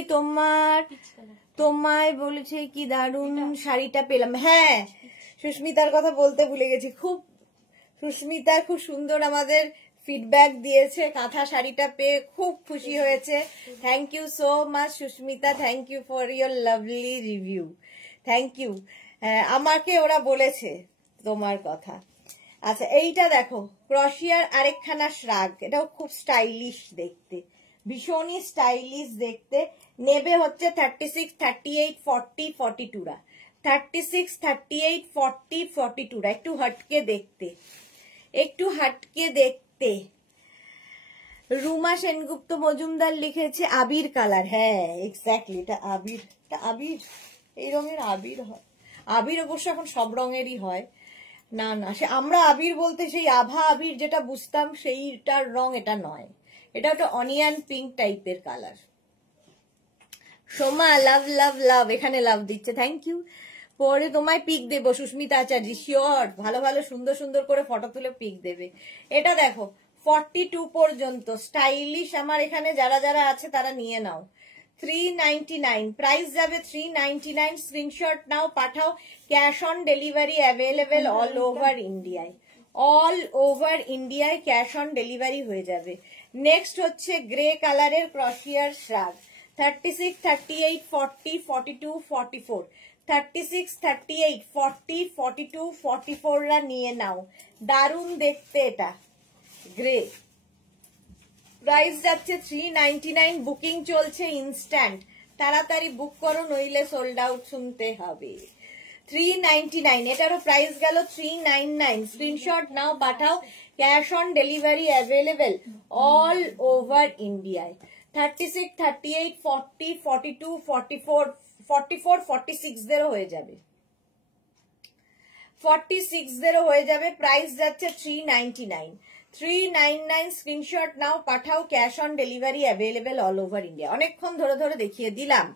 তোমায় বলেছে কি দারুণ শাড়িটা পেলাম হ্যাঁ সুস্মিতার কথা বলতে ভুলে গেছি সুস্মিতা খুব সুন্দর আমাদের ফিডব্যাক দিয়েছে কাঁথা শাড়িটা পেয়ে খুব খুশি হয়েছে thank you so much Susmita thank you for your lovely review thank you আমাকে ওরা বলেছে তোমার কথা আচ্ছা এইটা দেখো ক্রশিয়ার আরেকখানা শ্রাগ এটাও খুব স্টাইলিশ দেখতে ভীষণই স্টাইলিশ দেখতে নেবে হচ্ছে 36 38 40 42 রা 36 38 40 42 রা একটু হটকে দেখতে রুমা সেনগুপ্ত মজুমদার লিখেছে আবির কালার হ্যাঁ এক্স্যাক্টলি এটা আবির এই রঙের আবির হয় আবির অবশ্য এখন সব রঙেরই হয় না সে আমরা আবির বলতে সেই আভা আবির যেটা বুঝতাম সেইটার রং এটা নয় এটা একটা অনিয়ন পিঙ্ক টাইপের কালার সোমা লাভ লাভ লাভ এখানে লাভ দিচ্ছে থ্যাংক ইউ পরে তোমায় পিক দেবো সুস্মিতা আচার্য শিওর ভালো ভালো সুন্দর সুন্দর করে ফটো তুলে পিক দেবে এটা দেখো 42 পর্যন্ত স্টাইলিশ আমার এখানে যারা যারা আছে তারা নিয়ে নাও 399 প্রাইস যাবে 399 স্ক্রিনশট নাও পাঠাও cash on delivery available all over ইন্ডিয়ায় ক্যাশ অন ডেলিভারি হয়ে যাবে নেক্সট হচ্ছে গ্রে কালারের ক্রশিয়ার শ্রাগ 36 38 40 42 44 36 38 40 42 44 রা নিয়ে নাও দারুণ দেখতে এটা গ্রে প্রাইস যাচ্ছে 399 বুকিং চলছে ইনস্ট্যান্ট তাড়াতাড়ি বুক করো নইলে সোল্ড আউট শুনতে হবে 399 এটারও প্রাইস গেল 399 স্ক্রিনশট নাও পাঠাও cash on delivery available all over ইন্ডিয়ায় 36 38 40 42 44 44 46 দেরও হয়ে যাবে 46 দেরও হয়ে যাবে প্রাইস যাচ্ছে 399 স্ক্রিনশট নাও পাঠাও cash on delivery available all over India অনেকক্ষণ ধরে ধরে দেখিয়ে দিলাম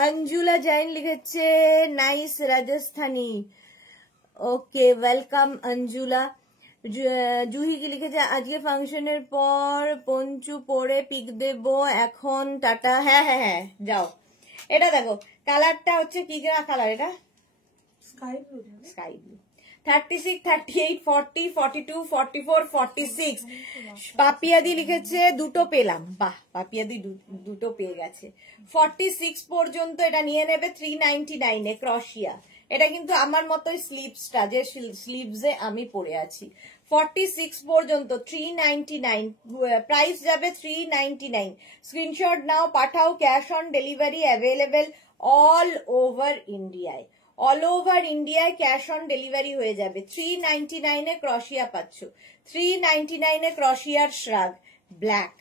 अंजुला जैन लिखे nice Rajasthani okay welcome Anjula Juhi কি লিখেছে আজকে ফাংশনের পর পঞ্চু পরে পিক দেবো এখন টাটা হ্যাঁ হ্যাঁ হ্যাঁ যাও এটা দেখো কালারটা হচ্ছে কি কালার এটা স্কাই ব্লু 36, 38, 40, 42, 44, 46। পাপিয়াদি লিখেছে দুটো পেলাম, বাহ পাপিয়াদি দুটো পেয়ে গেছে। 46 পর্যন্ত এটা নিয়ে নেবে 399 এ ক্রশিয়া। এটা কিন্তু আমার মতোই স্লিভসটা, যে স্লিভসে আমি পরে আছি। 46 পর্যন্ত 399, প্রাইস যাবে 399। স্ক্রিনশট নাও, পাঠাও, cash on delivery available all over ইন্ডিয়ায়। অল ওভার ইন্ডিয়ায় ক্যাশ অন ডেলিভারি হয়ে যাবে। 399 এ ক্রশিয়া পাচ্ছ। 399 এ ক্রশিয়ার শ্রাগ ব্ল্যাক।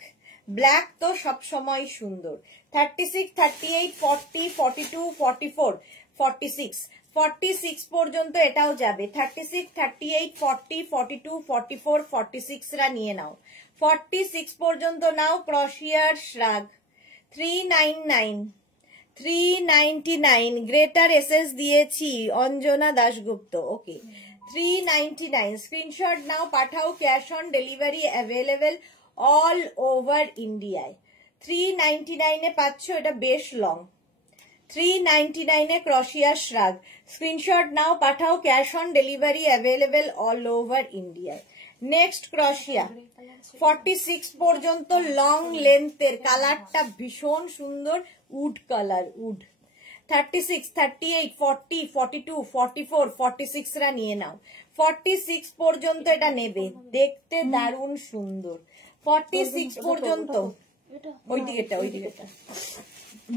ব্ল্যাক তো সব সময় সুন্দর। 36, 38, 40, 42, 44, 46, 46 পর্যন্ত এটাও যাবে। 36, 38, 40, 42, 44, 46 রা নিয়ে নাও। 46 পর্যন্ত নাও ক্রশিয়ার শ্রাগ 399, 399 গ্রেটার এসএস দিয়েছি অঞ্জনা দাশগুপ্ত। ওকে 399 স্ক্রিনশট নাও, পাঠাও, cash on delivery available all over ইন্ডিয়ায়। 399 এ পাচ্ছ, এটা বেশ লং। 399 এ ক্রশিয়া শ্রাগ, স্ক্রিনশট নাও, পাঠাও, cash on delivery available all over ইন্ডিয়ায়। নেক্সট ক্রশিয়া 46 পর্যন্ত লং লেন্থের, কালারটা ভীষণ সুন্দর, উড কালার, উড। 36, 38, 40, 42, 44, 46 রা নিয়ে নাও। 46 পর্যন্ত এটা নেবে, দেখতে দারুণ সুন্দর। 46 পর্যন্ত ওই দিকেটা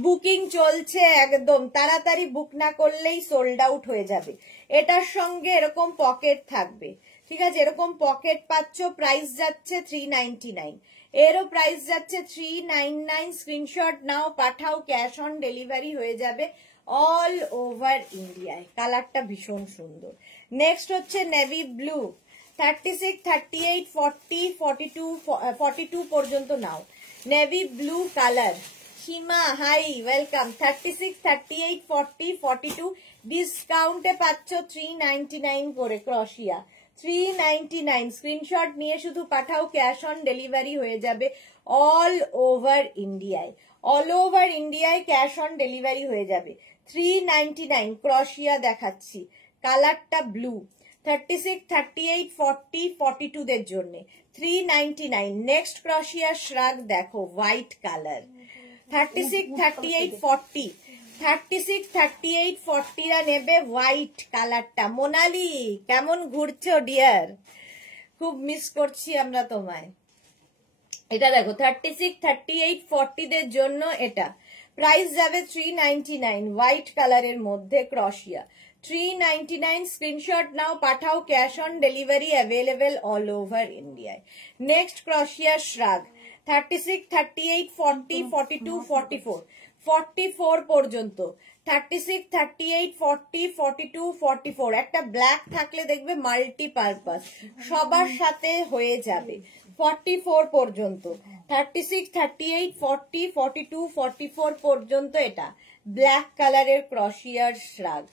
বুকিং চলছে একদম, তাড়াতাড়ি বুক না করলেই সোল্ড আউট হয়ে যাবে। এটার সঙ্গে এরকম পকেট থাকবে, ঠিক আছে, এরকম পকেট পাচ্ছ। প্রাইস যাচ্ছে 399, এরও প্রাইস যাচ্ছে 399। স্ক্রিনশট নাও, পাঠাও, ক্যাশ অন ডেলিভারি হয়ে যাবে অল ওভার ইন্ডিয়ায়। কালারটা ভীষণ সুন্দর। নেক্সট হচ্ছে নেভি ব্লু। 36, 38, 40, 42, 42 পর্যন্ত নাও। Navy blue colour. Seema hi, welcome. 36, 38, 40, 42 ডিসকাউন্টে পাচ্ছ 399 করে ক্রশিয়া। 399 স্ক্রিনশট নিয়ে শুধু পাঠাও, ক্যাশ অন ডেলিভারি হয়ে যাবে অল ওভার ইন্ডিয়ায়। অল ওভার ইন্ডিয়ায় ক্যাশ অন ডেলিভারি হয়ে যাবে। 399 ক্রশিয়া দেখাচ্ছি, কালারটা ব্লু। 36, 38, 40, 42 দের জন্য 399। নেক্সট ক্রশিয়া শ্রাগ দেখো, হোয়াইট কালার। 36, 38, 40, 36, 38, 40 রা নেবে হোয়াইট কালারটা। মোনালি কেমন ঘুরছো ডিয়ার, খুব মিস করছি আমরা তোমায়। এটা দেখো 36, 38, 40 দের জন্য এটা প্রাইস যাবে 399, হোয়াইট কালারের মধ্যে ক্রশিয়া। 399 স্ক্রিনশট নাও, পাঠাও, cash on delivery available all over ইন্ডিয়ায়। নেক্সট ক্রশিয়া শ্রাগ 36, 38, 40, 42, 44, 44 পর্যন্ত। 36, 38, 40, 42, 44 একটা ব্ল্যাক থাকলে দেখবে মাল্টিপারপাস, সবার সাথে হয়ে যাবে। 44 পর্যন্ত 36, 38, 40, 42, 44 পর্যন্ত এটা ব্ল্যাক কালারের ক্রশিয়ার শ্রাগ।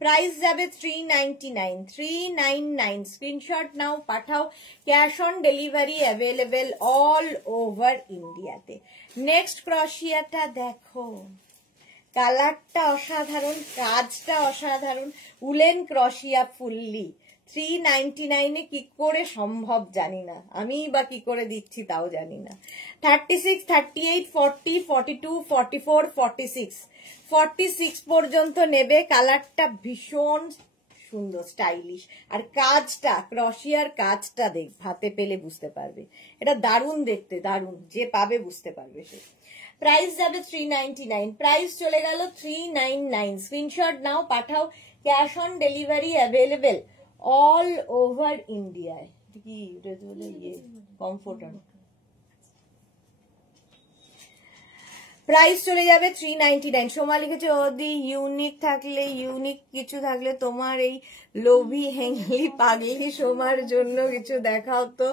প্রাইস যাবে 399, 399 স্ক্রিনশট নাও, পাঠাও, cash on delivery available all over ইন্ডিয়াতে। নেক্সট ক্রশিয়াটা দেখো, কালারটা অসাধারণ, কাজটা অসাধারণ, উলেন ক্রশিয়া ফুললি। 399 এ কি করে সম্ভব জানি না, আমি বা কি করে দিচ্ছি তাও জানি না। 36, 38, 40, 42, 44, 46, 46 পর্যন্ত নেবে। কালারটা ভীষণ সুন্দর, স্টাইলিশ, আর কাজটা, ক্রশিয়ার কাজটা দেখ, হাতে পেলে বুঝতে পারবে এটা দারুণ দেখতে, দারুণ, যে পাবে বুঝতে পারবে সে। প্রাইস যাবে 399, প্রাইস চলে গেল 399। স্ক্রিনশট নাও, পাঠাও, cash on delivery available all over ইন্ডিয়ায়। কি কমফোর্টার প্রাইস চলে যাবে 399। সোমা লিখেছে ওদি ইউনিক থাকলে, ইউনিক কিছু থাকলে তোমার এই লোভী হেংলি পাগলি সোমার জন্য কিছু দেখাও তো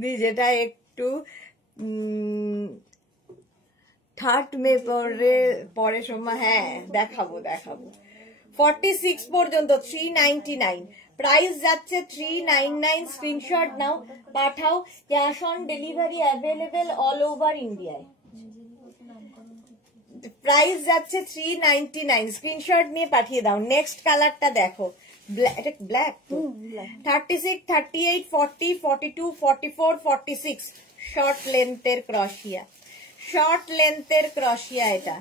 দি, যেটা একটু থার্ড মে পরে সোমা। হ্যাঁ দেখাবো। 46 পর্যন্ত 399, প্রাইস যাচ্ছে 399। স্ক্রিনশট নাও, পাঠাও, cash on delivery available all over ইন্ডিয়ায়। প্রাইস যাচ্ছে 399, স্ক্রিনশট নিয়ে পাঠিয়ে দাও। নেক্সট কালারটা দেখো, এটা ব্ল্যাক তো। 36, 38, 40, 42, 44, 46 শর্ট লেন্থের ক্রশিয়া, শর্ট লেন্থের ক্রশিয়া এটা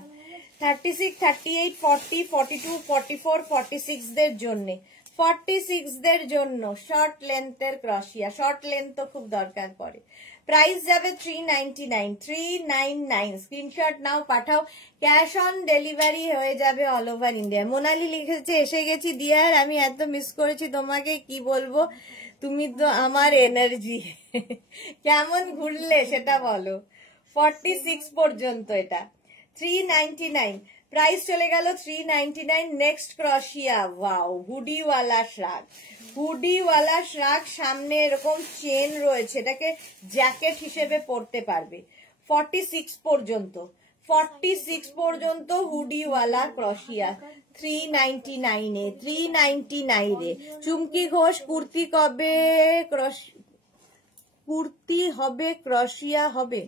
36, 38, 40, 42, 44, 46 দের জন্য, 46 দের জন্য শর্ট লেন্থের ক্রশিয়া। শর্ট লেন্থ তো খুব দরকার পড়ে। প্রাইস যাবে 399, 399। স্ক্রিনশট নাও, পাঠাও, ক্যাশ অন ডেলিভারি হয়ে যাবে অল ওভার ইন্ডিয়া। মোনালি লিখেছে এসে গেছি ডিয়ার, আমি এত মিস করেছি তোমাকে, কি বলবো, তুমি তো আমার এনার্জি। কেমন ঘুরলে সেটা বলো। 46 পর্যন্ত এটা 399, প্রাইস চলে গেল 399। নেক্সট ক্রশিয়া, ওয়াও, হুডিওয়ালা শ্রাগ, হুডিওয়ালা শ্রাগ, সামনে এরকম চেন রয়েছে, এটাকে জ্যাকেট হিসেবে পরতে পারবে। 46 পর্যন্ত, 46 পর্যন্ত হুডিওয়ালা ক্রশিয়া 399 এ, 399 এ। চুমকি ঘোষ, কুর্তি কবে কুর্তি হবে ক্রশিয়া হবে?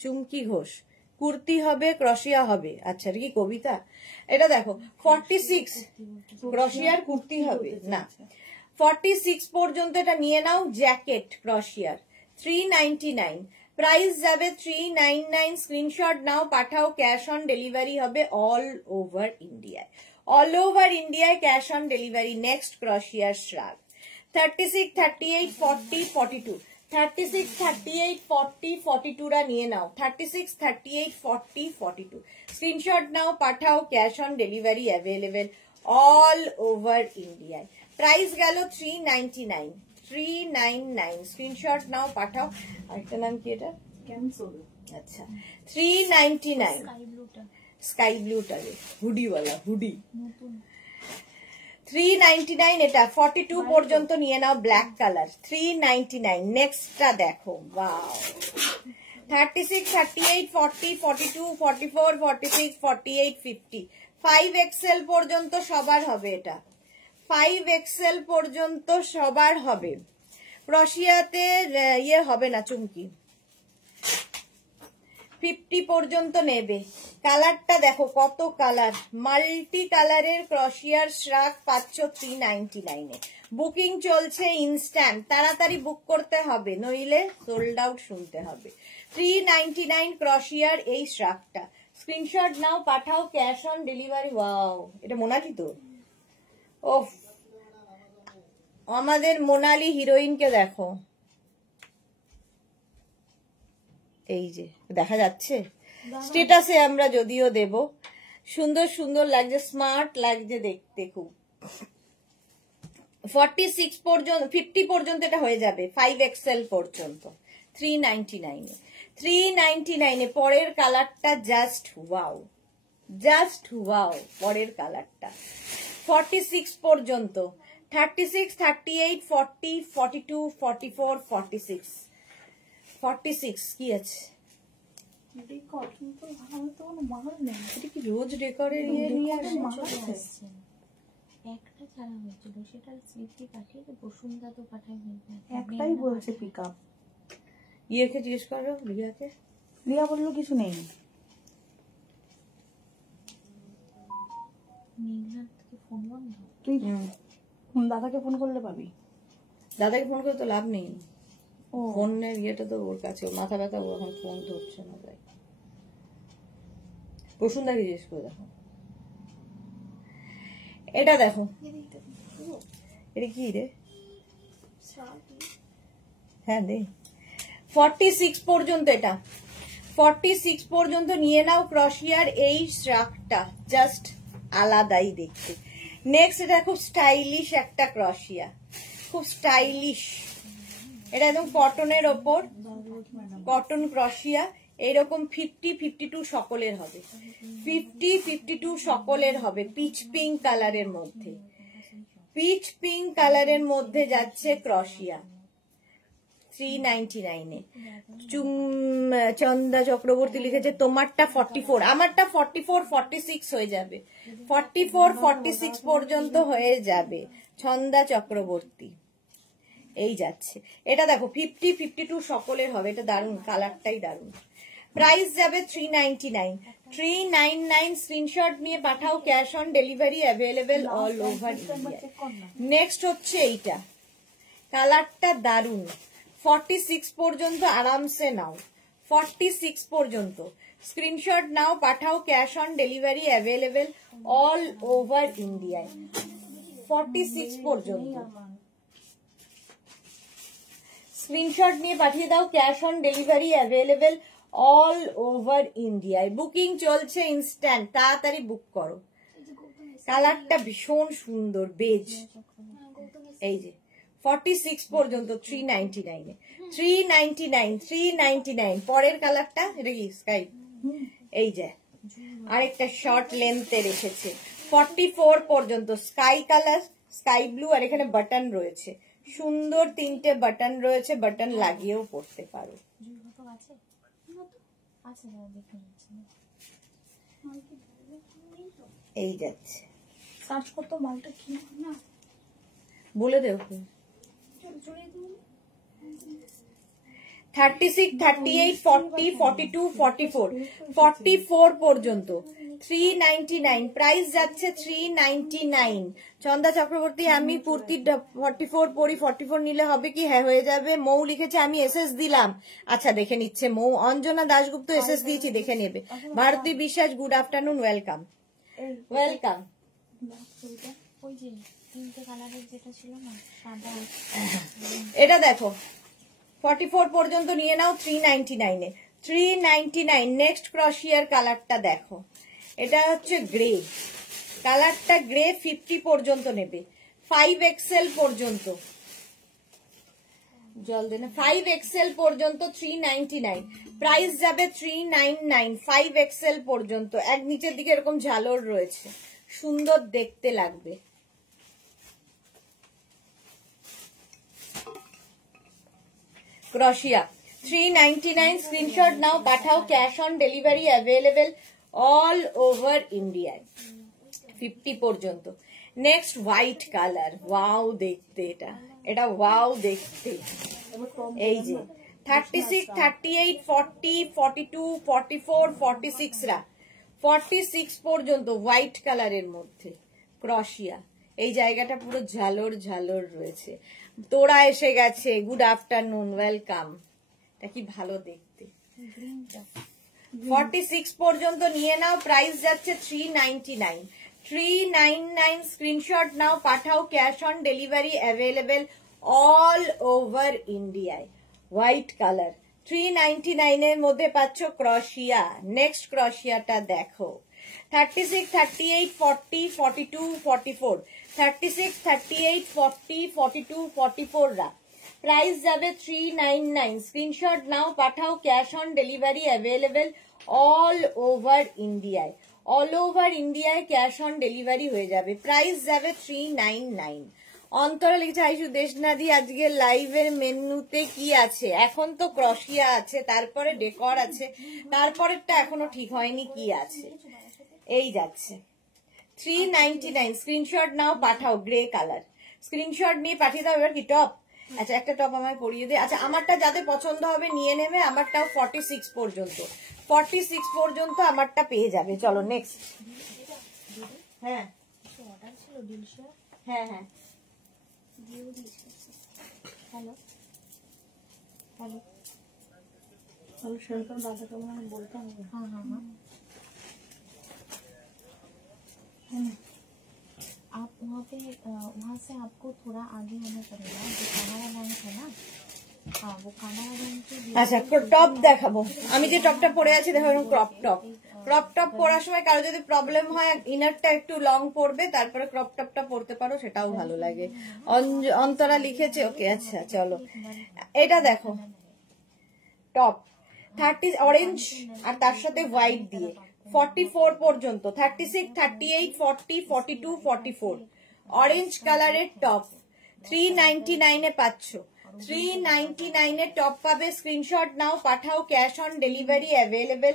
চুমকি ঘোষ, কুর্তি হবে ক্রশিয়া হবে? আচ্ছা, এটা কি কবিতা? এটা দেখো 46 ক্রশিয়ার কুর্তি হবে না, 46 পর্যন্ত এটা নিয়ে নাও, জ্যাকেট ক্রশিয়ার 399, প্রাইস যাবে 399। স্ক্রিনশট নাও, পাঠাও, ক্যাশ অন ডেলিভারি হবে অল ওভার ইন্ডিয়ায়, অল ওভার ইন্ডিয়ায় ক্যাশ অন ডেলিভারি। নেক্সট ক্রশিয়ার শ্রাগ 36, 38, 40, 42, 36, 38, 40, 42 রা নিয়ে নাও, 36, 38, 40, 42 স্ক্রিনশট নাও, পাঠাও, cash on delivery available all over ইন্ডিয়ায়। প্রাইস গেল 399, 399। স্ক্রিনশট নাও, পাঠাও। আরেকটা নাম কি এটা? ক্যান্সেল। আচ্ছা, 399। স্কাই ব্লুটা, স্কাই ব্লুটা রে, হুডিওয়ালা, হুডি নতুন 399 এটা। 42 পর্যন্ত নিয়ে নাও, ব্ল্যাক কালার 399। নেক্সটটা দেখো, ওয়াও, 36, 38, 40, 42, 44, 46, 48, 50 5XL পর্যন্ত সবার হবে এটা, 5XL পর্যন্ত সবার হবে। ক্রশিয়াতে ইয়ে হবে না চুমকি, 50 পর্যন্ত নেবে। কালারটা দেখো কত কালার, মাল্টি কালারের ক্রশিয়ার শ্রাগ পাচ্ছ 399 এ। বুকিং চলছে ইনস্ট্যান্ট, তাড়াতাড়ি বুক করতে হবে, নইলে সোল্ড আউট শুনতে হবে। 399 ক্রশিয়ার এই শ্রাগটা। স্ক্রিনশট নাও, পাঠাও, ক্যাশ অন ডেলিভারি। ওয়াও, এটা মোনালি তো। ওফ, আমাদের মোনালি হিরোইনকে দেখো, এই যে দেখা যাচ্ছে স্টেটাসে, আমরা যদিও দেব। সুন্দর সুন্দর লাগছে, স্মার্ট লাগছে দেখতে খুব। 46 পর্যন্ত, 50 পর্যন্ত এটা হয়ে যাবে, 5XL পর্যন্ত 399 এ, 399 এ। পরের কালারটা জাস্ট ওয়াও, জাস্ট ওয়াও, পরের কালারটা 46 পর্যন্ত, 36, 38, 40, 42, 44, 46 46 কি আছে? কটন তো ভালো, তো কোনো মাল নেই। এটা কি রোজ ডেকোরের ইয়ে নিয়ে আসে? একটা ছাড়া হয়েছিল, সেটা স্লিপটি পাঠিয়ে বসুন্ধরা তো পাঠাই হয়েছে, একটাই বলছে পিক আপ। ইয়েকে জিজ্ঞেস করো, রিয়াকে। রিয়া বললো কিছু নেই। মেঘনাথ থেকে ফোন বন্ধ। তুই দাদাকে ফোন করলে পাবি। দাদাকে ফোন করে তো লাভ নেই, ও ফোনের ইয়েটা তো ওর কাছে, ওর মাথা ব্যথা, ও এখন ফোন ধরছে না। তাই বসুন্ধরাকে জিজ্ঞেস করে দেখো। এটা দেখো, এটা কি রে? হ্যাঁ দে। 46 পর্যন্ত এটা, 46 পর্যন্ত নিয়ে নাও ক্রশিয়ার এই শ্রাগটা, জাস্ট আলাদাই দেখতে। নেক্সট এটা খুব স্টাইলিশ একটা ক্রশিয়া, খুব স্টাইলিশ। এটা একদম কটনের ওপর, কটন ক্রশিয়া, এইরকম 50, 52 সকলের হবে, 50, 52 সকলের হবে। পিচ পিঙ্ক কালারের মধ্যে, পিচ পিঙ্ক কালারের মধ্যে যাচ্ছে ক্রশিয়া 399 এ। চন্দা চক্রবর্তী লিখেছে তোমারটা 44, আমারটা 44, 46 হয়ে যাবে, 44, 46 পর্যন্ত হয়ে যাবে। ছন্দা চক্রবর্তী এই যাচ্ছে। এটা দেখো 50, 52 সকলের হবে, এটা দারুণ, কালারটাই দারুণ। প্রাইস যাবে 399। 399 স্ক্রিনশট নিয়ে পাঠাও, cash on delivery available all over India. Next হচ্ছে এইটা, কালারটা দারুন, 46 পর্যন্ত আরামসে নাও, 46 পর্যন্ত স্ক্রিনশট নাও, পাঠাও, cash on delivery available all over ইন্ডিয়ায়। 46 পর্যন্ত স্ক্রিনশট নিয়ে পাঠিয়ে দাও, cash on delivery available all over ইন্ডিয়ায়। বুকিং চলছে ইনস্ট্যান্ট, তাড়াতাড়ি বুক করো। কালারটা ভীষণ সুন্দর, বেজ। এই যে 46 পর্যন্ত 399 399 399। পরের কালারটা এটা কি স্কাই, এই যে আরেকটা শর্ট লেন্থে রেখেছে। 44 পর্যন্ত স্কাই কালার, স্কাই ব্লু, আর এখানে বাটন রয়েছে, সুন্দর 3টে বাটন রয়েছে, বাটন লাগিয়েও পড়তে পারো। এই যাচ্ছে, সার্চ করতো মালটা কি না বলে দেও। 36, 38, 40, 42, 44, 44 পর্যন্ত 399। প্রাইস যাচ্ছে 399। চন্দা চক্রবর্তী, আমি কুর্তি 44 পরি, 44 নিলে হবে কি? হ্যাঁ হয়ে যাবে। মৌ লিখেছে আমি এসএস দিলাম, আচ্ছা দেখে নিচ্ছে মৌ। অঞ্জনা দাশগুপ্ত এসএস দিয়েছি, দেখে নেবে। ভারতী বিশ্বাস, গুড আফটারনুন, ওয়েলকাম ওয়েলকাম। ওই যে তিনটে কালারের যেটা ছিল না, সাদা, এটা দেখো 44 পর্যন্ত নিয়ে নাও 399 এ। 399। নেক্সট ক্রশিয়ার কালারটা দেখো, এটা হচ্ছে গ্রে কালারটা, গ্রে 50 পর্যন্ত নেবে, 5XL পর্যন্ত, জল দেনা 5XL পর্যন্ত 399। প্রাইস যাবে 399, 5XL পর্যন্ত। এক নিচের দিকে এরকম ঝালর রয়েছে, সুন্দর দেখতে লাগবে। ক্রশিয়া 399। স্ক্রিনশট নাও, পাঠাও, cash on delivery available all over ইন্ডিয়ায়। 50 পর্যন্ত। নেক্সট হোয়াইট কালার, ওয়াও দেখতে, এটা ওয়াও দেখতে। এই যে 36, 38, 40, 42, 44, 46 রা 46 পর্যন্ত হোয়াইট কালারের মধ্যে ক্রশিয়া। এই জায়গাটা পুরো ঝালর ঝালর রয়েছে। তোরা এসে গেছে, গুড আফটারনুন, ওয়েলকাম। এটা কি ভালো দেখতে। 46 পর্যন্ত নিয়ে নাও, প্রাইস যাচ্ছে 399। 399 স্ক্রিনশট নাও, পাঠাও, cash on delivery available all over ইন্ডিয়ায়। হোয়াইট কালার 399 এর মধ্যে পাচ্ছ ক্রশিয়া। নেক্সট ক্রশিয়াটা দেখো, 36, 38, 40, 42, 44, 36, 38, 40, 42, 44 রা প্রাইস যাবে 399। স্ক্রিনশট নাও, পাঠাও, cash on delivery available all over ইন্ডিয়ায়। অল ওভার ইন্ডিয়ায় ক্যাশ অন ডেলিভারি হয়ে যাবে। প্রাইস যাবে 399। অন্তরা লিখছে আইসু দেশনাদি, আজকে লাইভের মেনুতে কি আছে? এখন তো ক্রশিয়া আছে, তারপরে ডেকর আছে, তারপরেরটা এখনো ঠিক হয়নি কি আছে। এই যাচ্ছে 399। স্ক্রিনশট নাও, পাঠাও, গ্রে কালার। স্ক্রিনশট নিয়ে পাঠিয়ে দাও। এবার কি টপ? আচ্ছা একটা টপ আমায় পরিয়ে দে। আচ্ছা আমারটা যাদের পছন্দ হবে নিয়ে নেবে, আমারটাও 46 পর্যন্ত, 46 পর্যন্ত আমারটা পেয়ে যাবে। চলো নেক্সট। হ্যাঁ অর্ডার ছিল ডিলশিয়া, হ্যাঁ হ্যাঁ দিয়েও দিয়েছে। হ্যালো হ্যালো, তাহলে সেরকম দাদাকে মনে হয় বলতে হবে। हाँ हाँ हाँ, आप वहाँ पे वहाँ से आपको थोड़ा आगे होना पड़ेगा, जो कानाडा बैंक है ना, हाँ वो कानाडा बैंक के আচ্ছা টপ দেখাবো। আমি যে টপটা পরে আছি দেখো, এরকম ক্রপ টপ। ক্রপ টপ পরার সময় কারো যদি প্রবলেম হয়, ইনারটা একটু লং পরবে, তারপরে ক্রপ টপটা পরতে পারো, সেটাও ভালো লাগে। অন্তরা লিখেছে, ওকে আচ্ছা চলো। এটা দেখো টপ 30 অরেঞ্জ আর তার সাথে হোয়াইট দিয়ে 44 পর্যন্ত, 36, 38, 40, 42, 44 অরেঞ্জ কালারের টপ 399 এ পাচ্ছ। 399 এ টপ পাবে। স্ক্রিনশট নাও, পাঠাও, cash on delivery available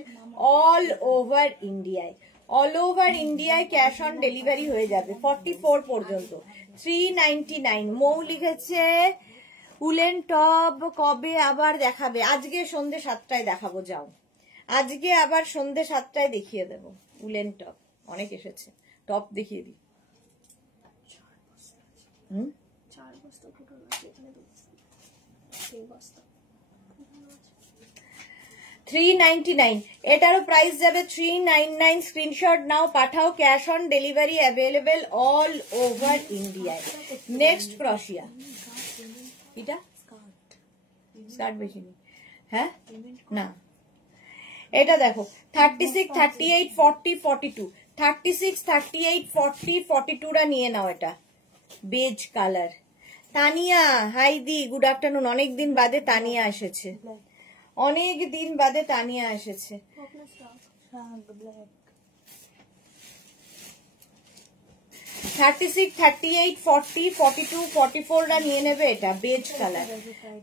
all over ইন্ডিয়ায়। অল ওভার ইন্ডিয়ায় ক্যাশ অন ডেলিভারি হয়ে যাবে 44 পর্যন্ত। 399। মৌ লিখেছে উলেন টপ কবে আবার দেখাবে? আজকে সন্ধ্যে 7টায় দেখাবো, যাও আজকে আবার সন্ধ্যে 7টায় দেখিয়ে দেবো উলেন টপ, অনেক এসেছে। টপ দেখিয়ে দিই। 4 বস্তা পুরো আছে এখানে, 2 বস্তা, 3 বস্তা। 399, এটারও প্রাইস যাবে 399। স্ক্রিনশট নাও, পাঠাও, cash on delivery available all over ইন্ডিয়ায়। নেক্সট ক্রশিয়া, এটা স্কার্ট বেশি নেই, হ্যাঁ না, এটা দেখো 36, 38, 40, 42, 36, 38, 40, 42টা নিয়ে নাও। এটা বেজ কালার। তানিয়া, হাই দি, গুড আফটারনুন। অনেক দিন বাদে তানিয়া এসেছে, অনেক দিন বাদে তানিয়া এসেছে। 36, 38, 40, 42, 44টা নিয়ে নেবে। এটা বেজ কালার,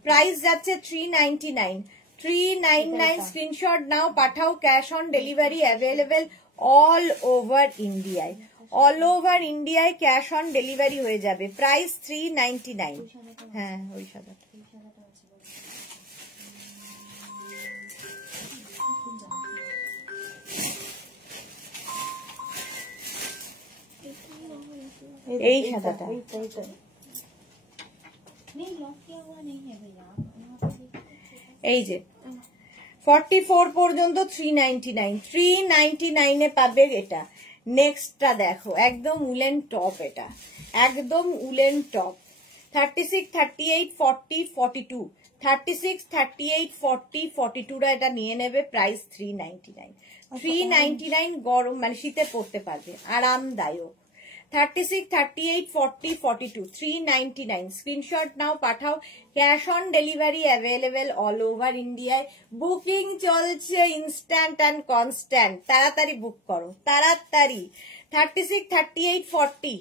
প্রাইস যাচ্ছে 399। 399 স্ক্রিনশট নাও, পাঠাও, cash on delivery available all over ইন্ডিয়ায়। অল ওভার ইন্ডিয়ায় ক্যাশ অন ডেলিভারি হয়ে যাবে। প্রাইস 399। হ্যাঁ ওই সাদাটা। এই সাদাটা नहीं लॉक किया हुआ नहीं है भैया, यहाँ पे এই যে 44 পর্যন্ত 399। 399 এ পাবে এটা। নেক্সটটা দেখো, একদম উলেন টপ, এটা একদম উলেন টপ। 36, 38, 40, 42, 36, 38, 40, 42টা এটা নিয়ে নেবে। প্রাইস 399। 399 গরম মানে শীতে পরতে পারবে, আরামদায়ক। 36, 38, 40, 42, 399 স্ক্রিনশট নাও, পাঠাও, cash on delivery available all over ইন্ডিয়ায়। বুকিং চলছে ইনস্ট্যান্ট অ্যান্ড কনস্ট্যান্ট, তাড়াতাড়ি বুক করো, তাড়াতাড়ি। 36, 38, 40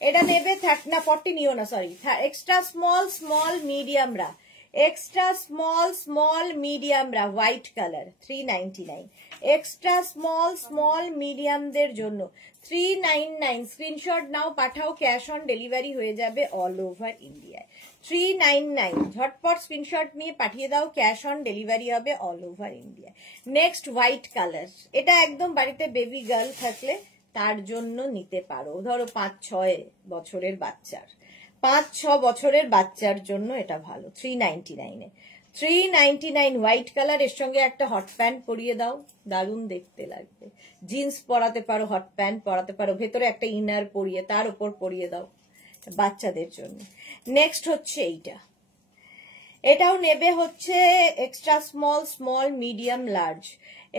এটা নেবে। না 40 নিও না, সরি, এক্সট্রা স্মল স্মল মিডিয়ামরা, এক্সট্রা স্মল স্মল মিডিয়ামরা white colour 399। Extra small small মিডিয়ামদের জন্য 399 স্ক্রিনশট নাও, পাঠাও, ক্যাশ অন ডেলিভারি হয়ে যাবে অল ওভার ইন্ডিয়ায়। 399 ঝটপট স্ক্রিনশট নিয়ে পাঠিয়ে দাও, ক্যাশ অন ডেলিভারি হবে অল ওভার ইন্ডিয়ায়। নেক্সট হোয়াইট কালার, এটা একদম বাড়িতে বেবি গার্ল থাকলে তার জন্য নিতে পারো। ধরো 5-6 বছরের বাচ্চার, 5-6 বছরের বাচ্চার জন্য এটা ভালো। 399 399 হোয়াইট কালার। এর সঙ্গে একটা হট প্যান্ট পরিয়ে দাও, দারুণ দেখতে লাগবে। জিন্স পরাতে পারো, হট প্যান্ট পরাতে পারো, ভেতরে একটা ইনার পরিয়ে তার উপর পরিয়ে দাও বাচ্চাদের জন্য। নেক্সট হচ্ছে এইটা, এটাও নেবে হচ্ছে extra small small medium large,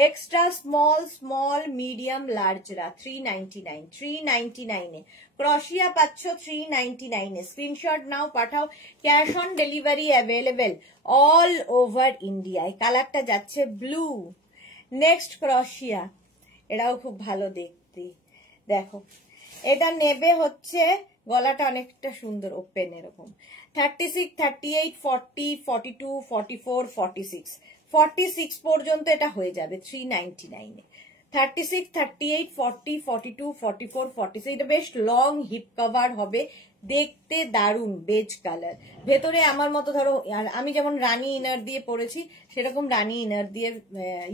extra small small medium লার্জরা 399। 399 ক্রশিয়া পাচ্ছ 399 স্ক্রিনশট নাও, পাঠাও, cash on delivery available all over ইন্ডিয়ায়। কালারটা যাচ্ছে ব্লু। নেক্সট ক্রশিয়া, এটাও খুব ভালো দেখতে, দেখো এটা নেবে হচ্ছে, গলাটা অনেকটা সুন্দর ওপেন এরকম। 36, 38, 40, 42, 44, 46, 46 পর্যন্ত এটা হয়ে যাবে 399। 36, 38, 40, 42, 44, 46 এটা বেশ লং হিপ কভার হবে, দেখতে দারুণ বেজ কালার। ভেতরে আমার মতো ধরো আমি যেমন রানী ইনার দিয়ে পরেছি, সেরকম রানী ইনার দিয়ে,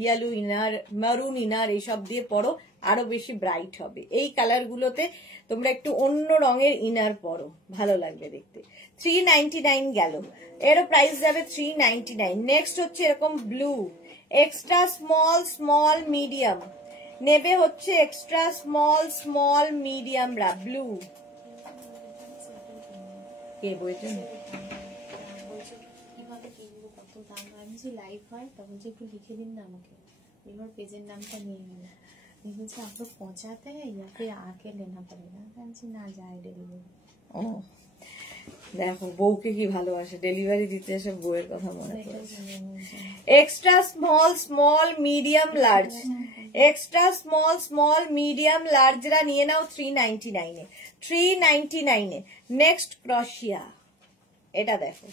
ইয়েলো ইনার, মারুন ইনার এইসব দিয়ে পরো, আরো বেশি ব্রাইট হবে। এই কালার গুলোতে তোমরা একটু অন্য রঙের ইনার পরো, ভালো লাগবে দেখতে। 399 গেল, এরও প্রাইস যাবে 399। নেক্সট হচ্ছে এরকম blue, extra small small medium নেবে হচ্ছে, এক্সট্রা স্মল স্মল মিডিয়ামরা ব্লু। কে বইটা বলছে কিভাবে কিনবো, কত দাম। আমি যে লাইভ হয় তখন যে একটু লিখে দিন না আমাকে, এবার পেজের নামটা নিয়ে নিন। বলছে आप लोग पहुंचाते हैं या फिर आके लेना पड़ेगा। বলছি না, যায় ডেলিভারি। ও দেখো বউকে কি ভালোবাসে, ডেলিভারি দিতে এসে বউয়ের কথা মনে পড়ে। Extra small small medium large, extra small small medium লার্জরা নিয়ে নাও 399। 399 নেক্সট ক্রশিয়া, এটা দেখো,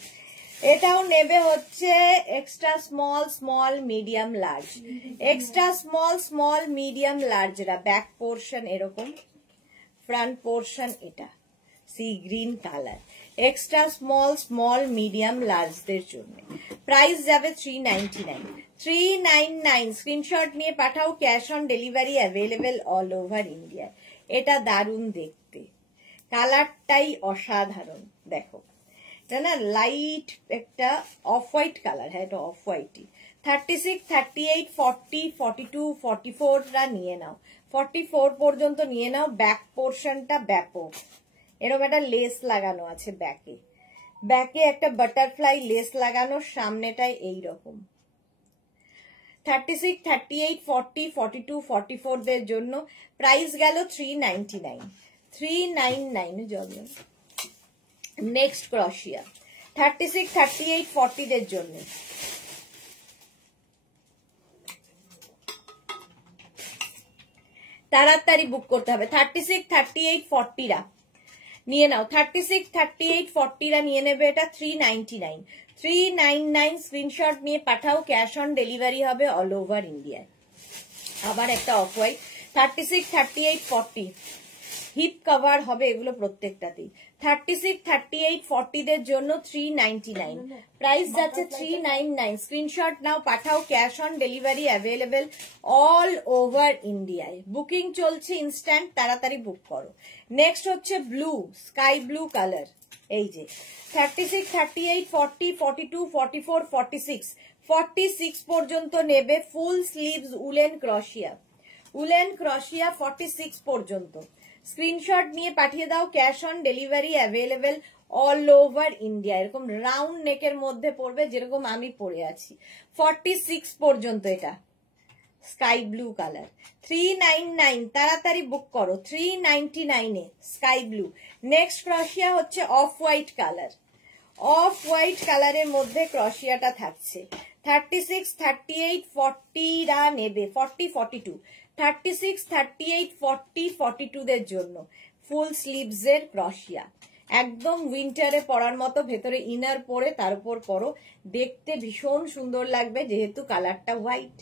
এটাও নেবে হচ্ছে extra small small medium large, extra small small medium লার্জরা। ব্যাক পোর্শন এরকম, ফ্রন্ট পোর্শন এটা sea green colour. Extra small small medium লার্জদের জন্য। প্রাইস যাবে 399। 399 স্ক্রিনশট নিয়ে পাঠাও, cash on delivery available all over India. এটা দারুণ দেখতে, কালারটাই অসাধারণ। দেখো এটা না লাইট একটা অফ হোয়াইট কালার, হ্যাঁ এটা অফ হোয়াইটই। 36, 38, 40, 42, 44রা নিয়ে নাও, 44 পর্যন্ত নিয়ে নাও। ব্যাক পোর্শনটা ব্যাপক, এরকম একটা লেস লাগানো আছে ব্যাকে, ব্যাকে একটা বাটারফ্লাই লেস লাগানো, সামনেটায় এইরকম। 36, 38, 40, 42, 44 দের জন্য প্রাইস গেল 399। 399 জন্য নেক্সট ক্রশিয়া 36, 38, 40 দের জন্য। তাড়াতাড়ি বুক করতে হবে। 36, 38, 40রা নিয়ে নাও, 36, 38, 40রা নিয়ে নেবে। এটা 399। 399 স্ক্রিনশট নিয়ে পাঠাও, ক্যাশ অন ডেলিভারি হবে অল ওভার ইন্ডিয়ায়। আবার একটা অফ হোয়াইট 36, 38, 40 হিপ কভার হবে এগুলো প্রত্যেকটাতেই। 36, 38, 40 দের জন্য 399। প্রাইস যাচ্ছে 399। স্ক্রিনশট নাও, পাঠাও, cash on delivery available all over ইন্ডিয়ায়। বুকিং চলছে ইনস্ট্যান্ট, তাড়াতাড়ি বুক করো। নেক্সট হচ্ছে ব্লু, স্কাই ব্লু কালার। এই যে 36, 38, 40, 42, 44, 46, 46 পর্যন্ত নেবে। ফুল স্লিভস উলেন ক্রশিয়া, উলেন ক্রশিয়া 46 পর্যন্ত। স্ক্রিনশট নিয়ে পাঠিয়ে দাও, cash on delivery available all over India. এরকম রাউন্ড নেকের মধ্যে পড়বে, যেরকম আমি পরে আছি। 46 পর্যন্ত এটা স্কাই ব্লু কালার। 399 তাড়াতাড়ি বুক করো। 399 এ স্কাই ব্লু। নেক্সট ক্রশিয়া হচ্ছে off white colour, off white কালারের মধ্যে ক্রশিয়াটা থাকছে। 36, 38, 40রা নেবে। 40, 42, 36, 38, 40, 42 দের জন্য ফুল স্লিভস এর ক্রশিয়া। একদম উইন্টারে পরার মতো, ভেতরে ইনার পরে তার উপর পরো, দেখতে ভীষণ সুন্দর লাগবে যেহেতু কালারটা হোয়াইট।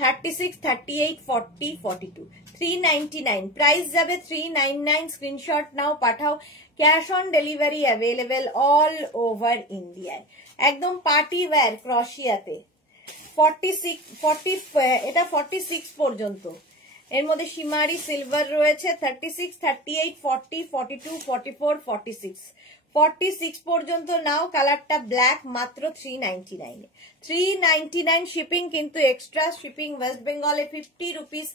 36, 38, 40, 42, 399। প্রাইস যাবে 399। স্ক্রিনশট নাও, পাঠাও, cash on delivery available all over ইন্ডিয়ায়। একদম পার্টি ওয়্যার ক্রশিয়াতে। 46, 40 এটা 46 পর্যন্ত। এর মধ্যে শিমারি সিলভার রয়েছে। 36, 38, 40, 42, 44, 46, 46 পর্যন্ত নাও। কালারটা ব্ল্যাক, মাত্র 399। 399 শিপিং কিন্তু এক্সট্রা শিপিং। ওয়েস্ট বেঙ্গলে 50 রুপিস,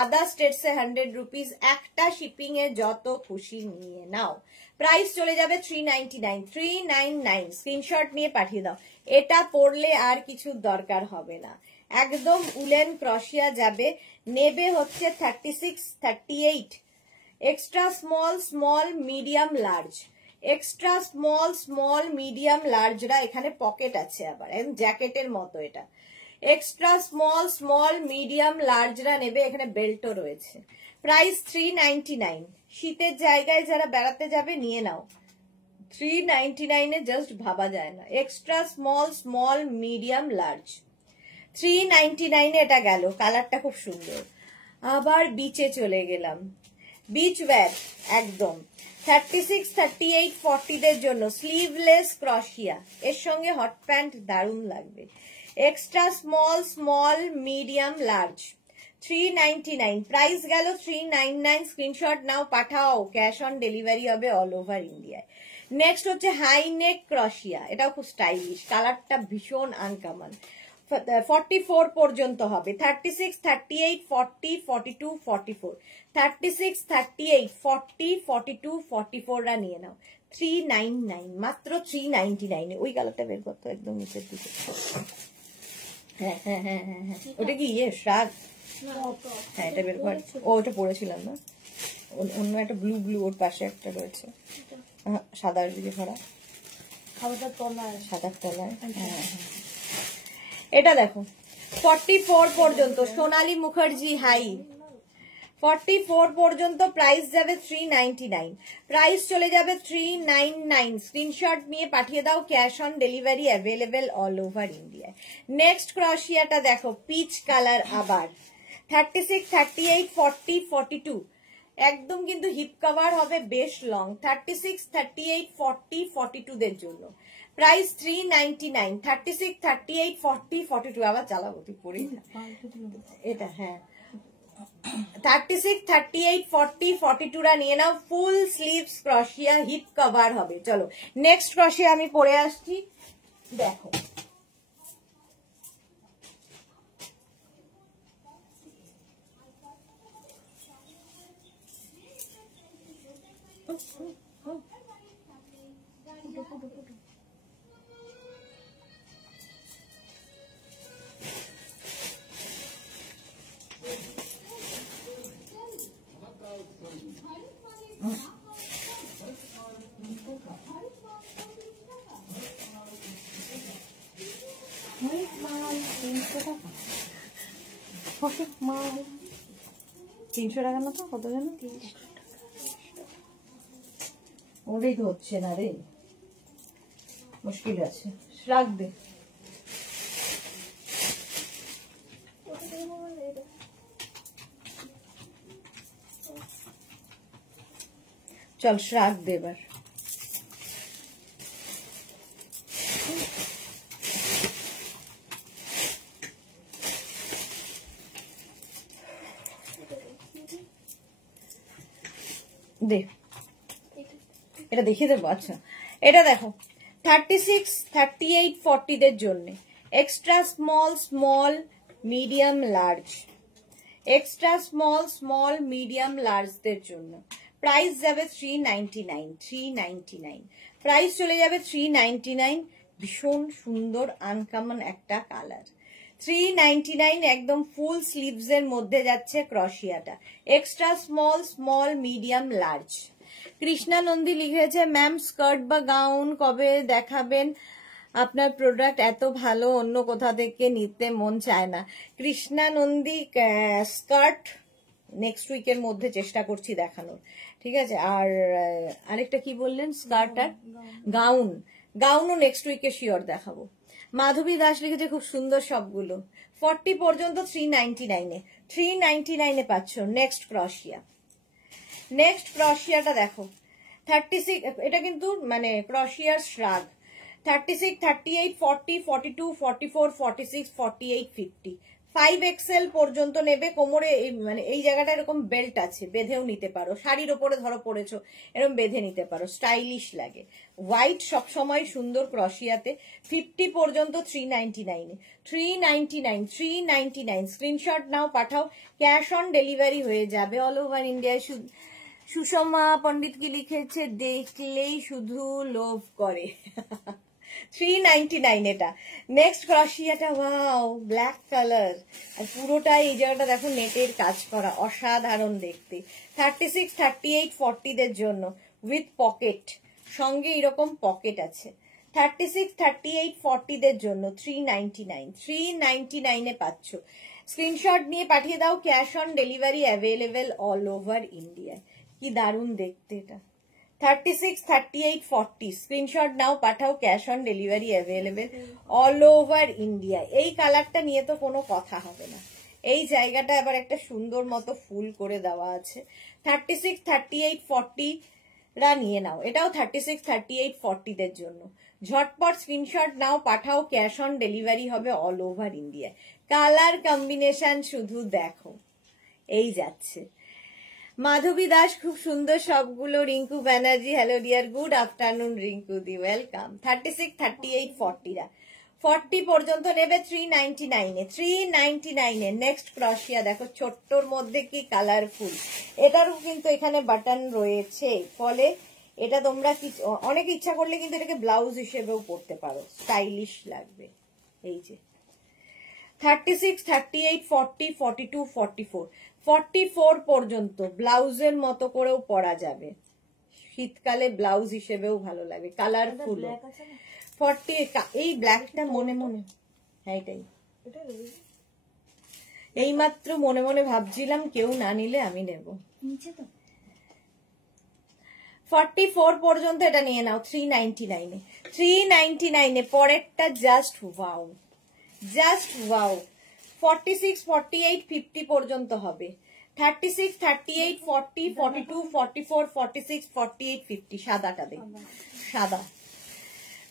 আদার স্টেটসে 100 রুপিস। একটা শিপিং এ যত খুশি নিয়ে নাও। প্রাইস চলে যাবে 399। 399 স্ক্রিনশট নিয়ে পাঠিয়ে দাও। এটা পরলে আর কিছু দরকার হবে না, একদম উলেন ক্রশিয়া যাবে। নেবে হচ্ছে 36, 38, extra small small medium large. Extra small small medium লার্জরা, এখানে পকেট আছে আবার, জ্যাকেটের মতো এটা। এক্সট্রা স্মল স্মল মিডিয়াম লার্জরা নেবে, এখানে বেল্টও রয়েছে। প্রাইস 399। শীতের জায়গায় যারা বেড়াতে যাবে নিয়ে নাও। 399 এ জাস্ট ভাবা যায় না। Extra small small medium large 399 এটা গেল। কালারটা খুব সুন্দর। আবার বিচে চলে গেলাম, বিচ ওয়্যার একদম। 36, 38, 40 দের জন্য স্লিভলেস ক্রশিয়া, এর সঙ্গে হট প্যান্ট দারুণ লাগবে। Extra small small medium large 399। Price গেল 399। স্ক্রিনশট নাও, পাঠাও, ক্যাশ অন ডেলিভারি হবে অল ওভার ইন্ডিয়ায়। নেক্সট হচ্ছে হাই নেক ক্রশিয়া, এটাও খুব স্টাইলিশ, কালারটা ভীষণ আনকমন। 44 পর্যন্ত হবে। 36, 38, 40, 42, 44, 36, 38, 40, 42, 44রা নিয়ে নাও। 399, মাত্র 399। ওই কালারটা বের করতো একদম নিচের দিকে। হ্যাঁ হ্যাঁ হ্যাঁ হ্যাঁ হ্যাঁ, ওটা কি শ্রাগ? হ্যাঁ এটা বের কর। ও ওটা পড়েছিলাম না, অন্য একটা ব্লু ব্লু ওর পাশে একটা রয়েছে, সাদার দিকে ভরা, খাবারটা তলায়, সাদার তলায়। হ্যাঁ হ্যাঁ, এটা দেখো 44 পর্যন্ত সোনালী মুখার্জি হাই। 44 পর্যন্ত প্রাইস যাবে 399। প্রাইস চলে যাবে 399। স্ক্রিনশট নিয়ে পাঠিয়ে দাও, cash on delivery available all over India. Next ক্রশিয়াটা দেখো, পিচ কালার আবার। 36, 38, 40, 42, একদম কিন্তু হিপ কভার হবে, বেশ লং। 36, 38, 40, 42 দের জন্য প্রাইস 399। 36, 38, 40, 42 আবার চালাবো তুই পরে এটা। হ্যাঁ 36, 38, 40, 42 রা নিয়ে নাও। ফুল স্লিভস ক্রশিয়া, হিপ কভার হবে। চলো নেক্সট ক্রশিয়া আমি পরে আসছি, দেখো। মাল 300 টাকা না তো, কত জানো? 300 টাকা। ওটাই তো হচ্ছে না রে, মুশকিল আছে, রাখ দে। চল রাখ দে এবার। দে এটা দেখিয়ে দেবো। আচ্ছা এটা দেখো 36, 38, 40 দের জন্য extra small, small, medium, large. Extra small, small, medium, large দের জন্য প্রাইস যাবে 399। 399 প্রাইস চলে যাবে 399। ভীষণ সুন্দর আনকমন একটা কালার। 399 একদম ফুল স্লিভস এর মধ্যে যাচ্ছে ক্রশিয়াটা। Extra small, small, medium, large. Krishna Nandi লিখেছে ম্যাম স্কার্ট বা গাউন কবে দেখাবেন? আপনার প্রোডাক্ট এত ভালো, অন্য কোথা থেকে নিতে মন চায় না। কৃষ্ণা নন্দী স্কার্ট নেক্সট উইকের মধ্যে চেষ্টা করছি দেখানোর, ঠিক আছে। আর আরেকটা কি বললেন? স্কার্ট আর গাউন। গাউনও নেক্সট উইকে শিওর দেখাবো। মাধবী দাস লিখেছে খুব সুন্দর সবগুলো। 40 পর্যন্ত 399 এ। 399 এ পাচ্ছ। নেক্সট ক্রশিয়া। নেক্সট ক্রশিয়াটা দেখো 36, এটা কিন্তু মানে ক্রশিয়ার শ্রাগ। 36, 38, 40, 42, 44, 46, 48, 50 5XL পর্যন্ত নেবে। কোমরে মানে এই জায়গাটা এরকম বেল্ট আছে, বেঁধেও নিতে পারো। শাড়ির ওপরে ধরো পরেছো, এরকম বেঁধে নিতে পারো, স্টাইলিশ লাগে। হোয়াইট সবসময় সুন্দর ক্রশিয়াতে। 50 পর্যন্ত 399 এ। 399, 399 স্ক্রিনশট নাও, পাঠাও। ক্যাশ অন ডেলিভারি হয়ে যাবে অল ওভার ইন্ডিয়ায়। সুষমা পণ্ডিত কি লিখেছে? দেখলেই শুধু লোভ করে। 399 এটা। নেক্সট ক্রশিয়াটা, ওয়াও ব্ল্যাক কালার, আর পুরোটাই এই জায়গাটা দেখো নেটের কাজ করা, অসাধারণ দেখতে। 36, 38, 40 দের জন্য উইথ পকেট, সঙ্গে এরকম পকেট আছে। 36, 38, 40 দের জন্য 399। 399 এ পাচ্ছ। স্ক্রিনশট নিয়ে পাঠিয়ে দাও। Cash on delivery available all over ইন্ডিয়ায়। কি দারুণ দেখতে এটা। 36, 38, 40 স্ক্রিনশট নাও, পাঠাও। Cash on delivery available all over India. এই কালারটা নিয়ে তো কোনো কথা হবে না। এই জায়গাটা আবার একটা সুন্দর মতো ফুল করে দেওয়া আছে। 36, 38, 40 রা নিয়ে নাও। এটাও 36, 38, 40 দের জন্য। ঝটপট স্ক্রিনশট নাও, পাঠাও। ক্যাশ অন ডেলিভারি হবে all over India. Colour combination শুধু দেখো, এই যাচ্ছে। মাধবী দাস খুব সুন্দর সবগুলো। Rinku Banerjee hello dear, good afternoon Rinku দি, ওয়েলকাম। 36, 38, 40 রা 40 পর্যন্ত নেবে 399 এ। 399 এ নেক্সট ক্রশিয়া দেখো, ছোট্টর মধ্যে কি কালারফুল। এটারও কিন্তু এখানে বাটন রয়েছে, ফলে এটা তোমরা অনেক ইচ্ছা করলে কিন্তু এটাকে ব্লাউজ হিসেবেও পরতে পারো, স্টাইলিশ লাগবে। এই যে 36, 38, 40, 42, 44 44 পর্যন্ত ব্লাউজের মতো করেও পরা যাবে। শীতকালে ব্লাউজ হিসেবেও ভালো লাগে, কালারফুল। 40 এই ব্ল্যাকটা মনে মনে, হ্যাঁ এটাই, এই মাত্র মনে মনে ভাবছিলাম কেউ না নিলে আমি নেব। 44 পর্যন্ত এটা নিয়ে নাও 399 এ। 399 এ পরেরটা জাস্ট ওয়াও, জাস্ট ওয়াও। 46, 48, 50 পর্যন্ত হবে। 36, 38, 40, 42, 44, 46, 48, 50 সাদাটা দেখ, সাদা।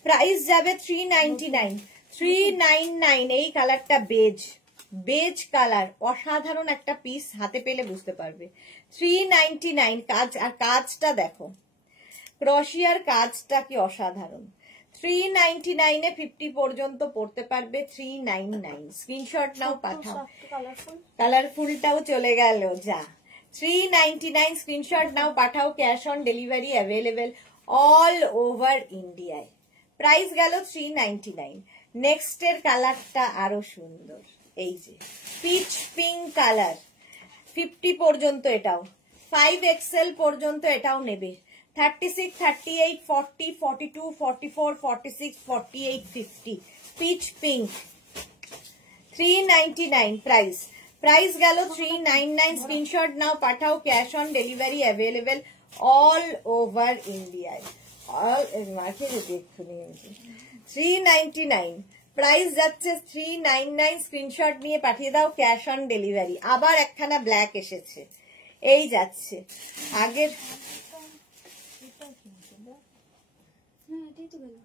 প্রাইস যাবে 399, 399। এই কালারটা বেজ, বেজ কালার, অসাধারণ একটা পিস, হাতে পেলে বুঝতে পারবে। 399 কাজ, আর কাজটা দেখো, ক্রোশিয়ার কাজটা কি অসাধারণ। 399 এ 50 পর্যন্ত পড়তে পারবে। 399 স্ক্রিনশট নাও, পাঠাও। কালারফুল কালারফুলটাও চলে গেল যা। 399 স্ক্রিনশট নাও, পাঠাও। Cash on delivery available all over ইন্ডিয়ায়। প্রাইস গেল 399। নেক্সট এর কালারটা আরো সুন্দর, এই যে পিচ পিঙ্ক কালার, 50 পর্যন্ত এটাও, 5XL পর্যন্ত এটাও নেবে। 36, 38, 40, 42, 44, 46, 48, 50 পিচ পিঙ্ক। 399 প্রাইস, প্রাইস গেল 399। স্ক্রিনশট নাও, পাঠাও। Cash on delivery available all over ইন্ডিয়ায়। অল মার্কেটে দেখুন 399 প্রাইস যাচ্ছে। 399 স্ক্রিনশট নিয়ে পাঠিয়ে দাও, ক্যাশ অন ডেলিভারি। আবার একখানা ব্ল্যাক এসেছে, এই যাচ্ছে আগের। হ্যাঁ এটাই তো গেল।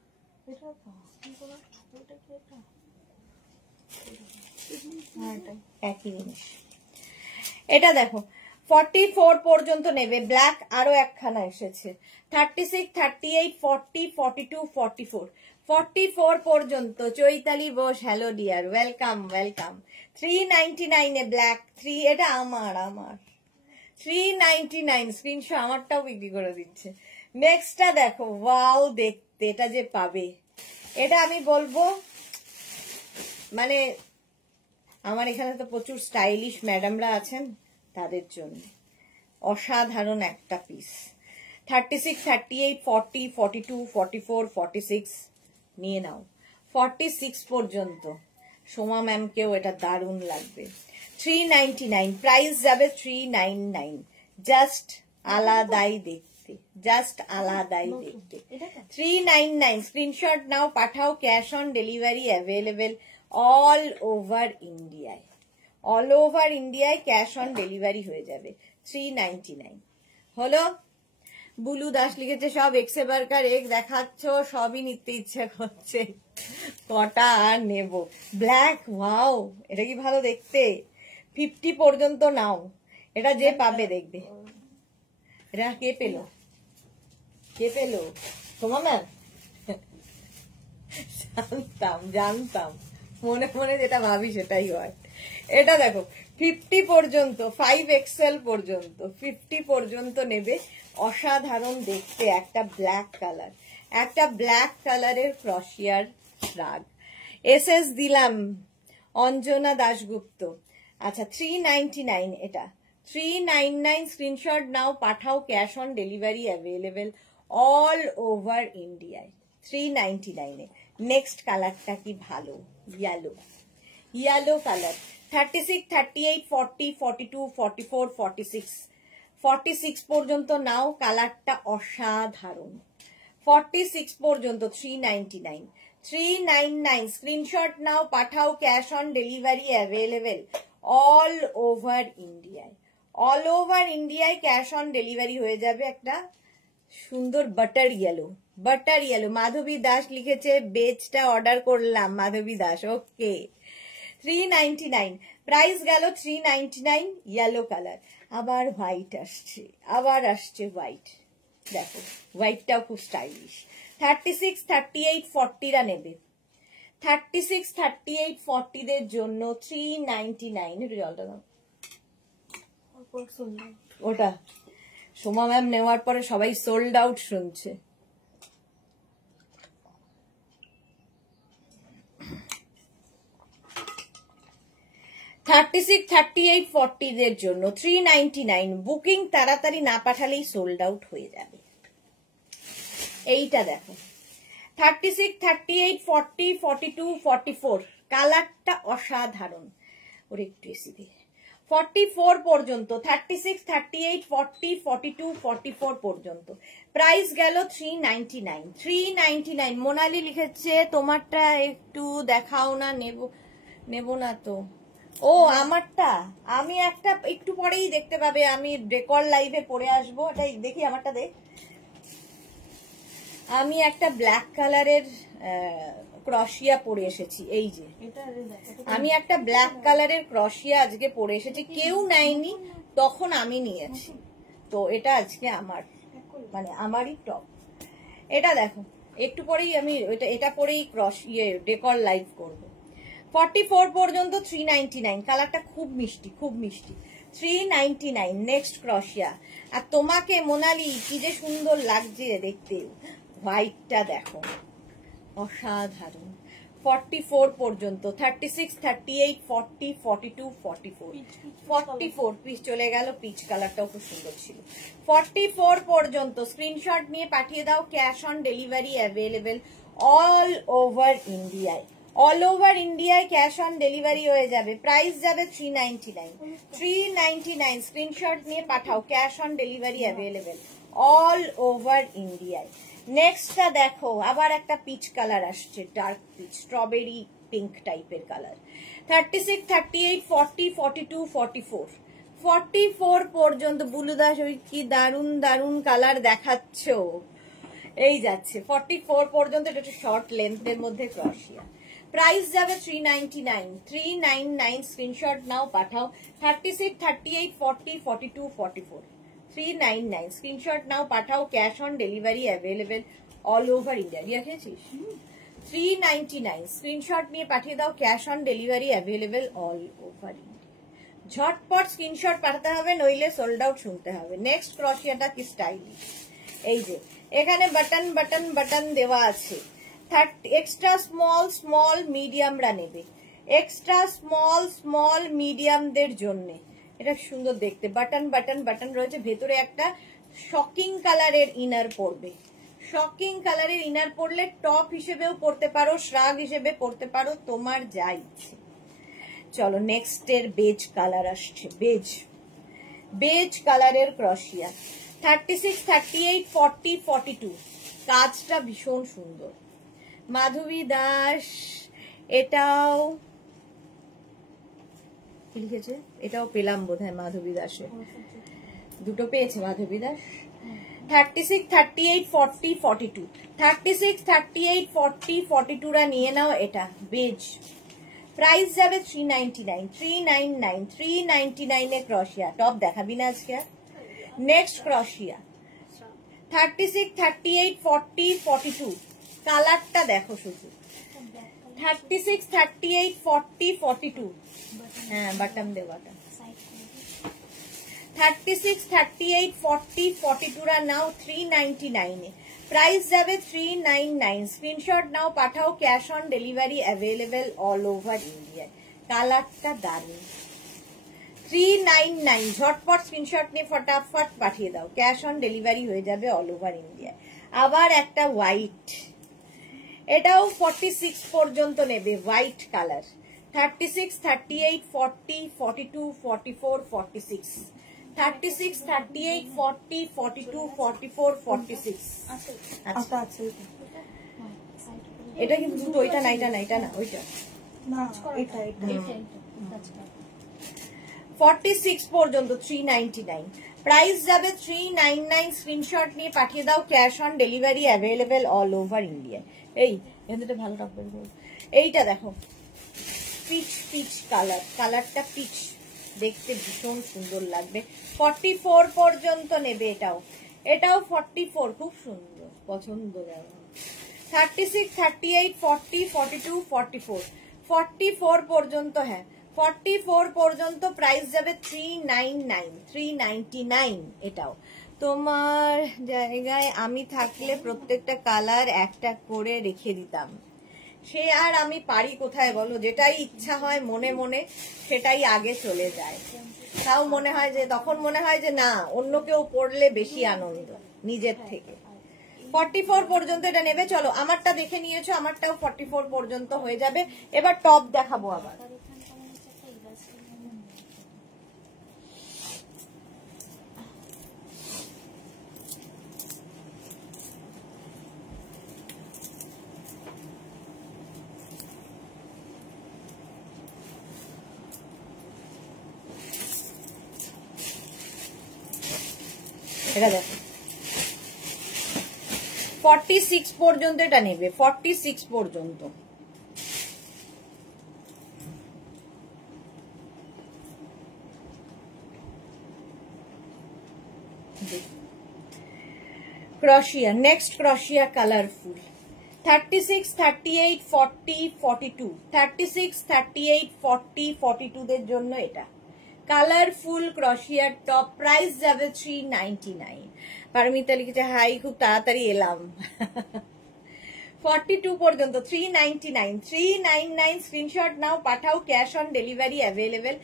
একই জিনিস। এটা দেখো 44 পর্যন্ত নেবে, ব্ল্যাক আরো একখানা এসেছে। 36, 38, 40, 42, 44, 44 পর্যন্ত। Chaitali Bose, hello dear, welcome welcome. 399 এ ব্ল্যাক, 3 এটা আমার 399 স্ক্রিনশট, আমারটাও বিক্রি করে দিচ্ছে। নেক্সটটা দেখো, ওয়াও দেখতে, এটা যে পাবে, এটা আমি বলবো মানে আমার এখানে তো প্রচুর স্টাইলিশ ম্যাডামরা আছেন, তাদের জন্য অসাধারণ একটা পিস। 36, 38, 40, 42, 44, 46 নিয়ে নাও। 46 পর্যন্ত সোমা ম্যামকেও এটা দারুণ লাগবে। 399 প্রাইস যাবে। 399 জাস্ট আলাদাই দেখতে, জাস্ট আলাদাই দেখতে। 399 স্ক্রিনশট নাও, পাঠাও। Cash on delivery available all over ইন্ডিয়ায়, অল ওভার ইন্ডিয়ায় ক্যাশ অন ডেলিভারি হয়ে যাবে। 399 হলো। বুলু দাস লিখেছে সব এক্সে বার্কার এক দেখাচ্ছ, সবই নিতে ইচ্ছে করছে, কটা আর নেব। ব্ল্যাক, ওয়াও এটা কি ভালো দেখতে। 50 পর্যন্ত নাও, এটা যে পাবে দেখবে। এটা কে পেলো, কে পেলো? তোমার ম্যাম, জানতাম জানতাম, মনে মনে যেটা ভাবি সেটাই হয়। এটা দেখো 50 পর্যন্ত, 5XL পর্যন্ত 50 পর্যন্ত নেবে। অসাধারণ দেখতে একটা ব্ল্যাক কালার, একটা ব্ল্যাক কালারের ক্রোশিয়ার শ্রাগ। এসএস দিলাম অঞ্জনা দাশগুপ্ত। আচ্ছা 399 এটা, 399 স্ক্রিনশট নাও, পাঠাও। Cash on delivery available all over ইন্ডিয়ায়। 399 এ নেক্সট কালারটা কি ভালো, ইয়েলো, ইয়েলো কালার। 36, 38, 40, 42, 44, 46, 46 পর্যন্ত নাও। কালারটা অসাধারণ। 46 পর্যন্ত 399, 399 স্ক্রিনশট নাও, পাঠাও। Cash on delivery available all over ইন্ডিয়ায়, অল ওভার ইন্ডিয়ায় ক্যাশ অন ডেলিভারি হয়ে যাবে। একটা সুন্দর বাটার ইয়েলো, বাটার ইয়েলো। মাধবী দাস লিখেছে বেচটা অর্ডার করলাম, মাধবী দাস, ওকে। 399 প্রাইস গেল 399। ইয়েলো কালার, আবার হোয়াইট আসছে, আবার আসছে হোয়াইট। দেখো হোয়াইটটাও খুব স্টাইলিশ। 36, 38, 40 রা নেবে। 36, 38, 40 দের জন্য 399 এর জলটা দাও। ওটা সোমা ম্যাম নেওয়ার পরে সবাই সোল্ড আউট শুনছে। থার্টি সিক্স, 38, 40 দের জন্য 399। বুকিং তাড়াতাড়ি না পাঠালেই সোল্ড আউট হয়ে যাবে। এইটা দেখো 36, 38, 40, 42, 44 কালারটা অসাধারণ। ওর একটু এসি দিয়ে 44 পর্যন্ত, 36, 38, 40, 42, 44 পর্যন্ত। প্রাইস গেল 399, 399। মোনালি লিখেছে তোমারটা একটু দেখাও না, নেব না তো। ও আমারটা আমি একটা একটু পরেই দেখতে পাবে, আমি রেকর্ড লাইভে পরে আসবো। এটাই দেখি, আমারটা দেখ। আমি একটা ব্ল্যাক কালারের ক্রশিয়া পরে এসেছি, এই যে আমি একটা ব্ল্যাক কালারের ক্রশিয়া আজকে পরে এসেছি, কেউ নেয়নি, তখন আমি নিয়েছি। তো এটা আজকে আমার মানে আমারই টপ। এটা দেখো, একটু পরেই আমি এটা পরেই ডেকর লাইভ করব। 44 পর্যন্ত 399, কালারটা খুব মিষ্টি, খুব মিষ্টি। 399 নেক্সট ক্রশিয়া। আর তোমাকে মোনালি কি যে সুন্দর লাগছে দেখতে, হোয়াইটটা দেখো অসাধারণ। 44 পর্যন্ত 36, 38, 40, 42, 44, 44 পিস চলে গেল। পিচ কালারটাও খুব সুন্দর ছিল। 44 পর্যন্ত স্ক্রিনশট নিয়ে পাঠিয়ে দাও। Cash on delivery available all over ইন্ডিয়ায়। অল ওভার ইন্ডিয়ায় ক্যাশ অন ডেলিভারি হয়ে যাবে। প্রাইস যাবে 399। 399 স্ক্রিনশট নিয়ে পাঠাও। Cash on delivery available all over ইন্ডিয়ায়। নেক্সটটা দেখো, আবার একটা পিচ কালার আসছে, ডার্ক পিচ, স্ট্রবেরি পিঙ্ক টাইপের কালার। 36, 38, 40, 42, 44, 44 পর্যন্ত। বুলুদাস ওই কি দারুন দারুন কালার দেখাচ্ছ, এই যাচ্ছে 44 পর্যন্ত। এটা একটু শর্ট লেন্থের মধ্যে ক্রশিয়া। প্রাইস যাবে 399। 399 স্ক্রিনশট নাও, পাঠাও। 36, 38, 40, 42, 44, 399 স্ক্রিনশট নাও, পাঠাও। Cash on delivery available all over India. Riya খেয়েছিস? 399 স্ক্রিনশট নিয়ে পাঠিয়ে দাও। Cash on delivery available all over India. ঝটপট স্ক্রিনশট পাঠাতে হবে, নইলে সোল্ড আউট শুনতে হবে। নেক্সট ক্রশিয়াটা কি স্টাইলিশ, এই যে এখানে বাটন বাটন বাটন দেওয়া আছে। 30 এক্সট্রা স্মল স্মল মিডিয়ামরা নেবে, এক্সট্রা স্মল স্মল মিডিয়ামদের জন্য। এটা সুন্দর দেখতে, বাটন বাটন বাটন রয়েছে। ভেতরে একটা শকিং কালারের ইনার পরবে। শকিং কালারের ইনার পরলে টপ হিসেবেও পরতে পারো, শ্রাগ হিসেবে পরতে পারো, তোমার যা ইচ্ছে। চলো নেক্সট এর বেজ কালার আসছে, বেজ বেজ কালারের ক্রশিয়া। 36, 38, 40, 42 কাজটা ভীষণ সুন্দর। মাধবী দাস, এটাও কি লিখেছে, এটাও পেলাম বোধহয় মাধবী দাসে, দুটো পেয়েছে মাধবী দাস। 36, 38, 40, 42, 36, 38, 40, 42 রা নিয়ে নাও। এটা বেজ। প্রাইস যাবে 399। 399 399 এ ক্রশিয়া। টপ দেখাবি না আজকে? নেক্সট ক্রশিয়া 36, 38, 40, 42 কালারটা দেখো শুধু। 36, 38, 40, 42 হ্যাঁ বাটন দে, বাটন। 36, 38, 40, 42 রা নাও 399 এ। প্রাইস যাবে 399। স্ক্রিনশট নাও, পাঠাও। Cash on delivery available all over ইন্ডিয়ায়। কালারটা দারুণ। 399 ঝটপট স্ক্রিনশট নিয়ে ফটাফট পাঠিয়ে দাও। ক্যাশ অন ডেলিভারি হয়ে যাবে অল ওভার ইন্ডিয়ায়। আবার একটা হোয়াইট, এটাও 46 পর্যন্ত নেবে, হোয়াইট কালার। 36, 38, 40, 42, 44, 46, 36, 38, 40, 42, 44, 46 আচ্ছা। এটা কিন্তু দুটো, ওইটা না, এটা না, এটা না, ওইটা না, এটা 46 পর্যন্ত 399। প্রাইস যাবে 399। স্ক্রিনশট নিয়ে পাঠিয়ে দাও। Cash on delivery available all over India. এই এখানে ভালো রাখবেন। এইটা দেখো, পিচ পিচ কালার, কালারটা পিচ, দেখতে ভীষণ সুন্দর লাগবে। 44 পর্যন্ত নেবে। এটাও 44, খুব সুন্দর, পছন্দ। 36, 38, 40, 42, 44, 44 পর্যন্ত। হ্যাঁ 44 পর্যন্ত। প্রাইস যাবে 399, 399 এটাও। তোমার জায়গায় আমি থাকলে প্রত্যেকটা কালার একটা করে রেখে দিতাম। সে আর আমি পারি কোথায় বলো, যেটাই ইচ্ছা হয় মনে মনে সেটাই আগে চলে যায়। তাও মনে হয় যে, তখন মনে হয় যে না, অন্য কেউ পড়লে বেশি আনন্দ নিজের থেকে। 44 পর্যন্ত এটা নেবে। চলো আমারটা দেখে নিয়েছো, আমারটাও 44 পর্যন্ত হয়ে যাবে। এবার টপ দেখাবো আবার। এটা দেখো 46 পর্যন্ত এটা নেবে, 46 পর্যন্ত। ক্রশিয়া, নেক্সট ক্রশিয়া কালারফুল 36, 38, 40, 42, 36, 38, 40, 42 দের জন্য এটা কালারফুল ক্রশিয়ার টপ। প্রাইস যাবে 399। পারমিতা লিখেছে হাই, খুব তাড়াতাড়ি এলাম। 42 পর্যন্ত 399, 399 স্ক্রিনশট নাও, পাঠাও, cash on delivery available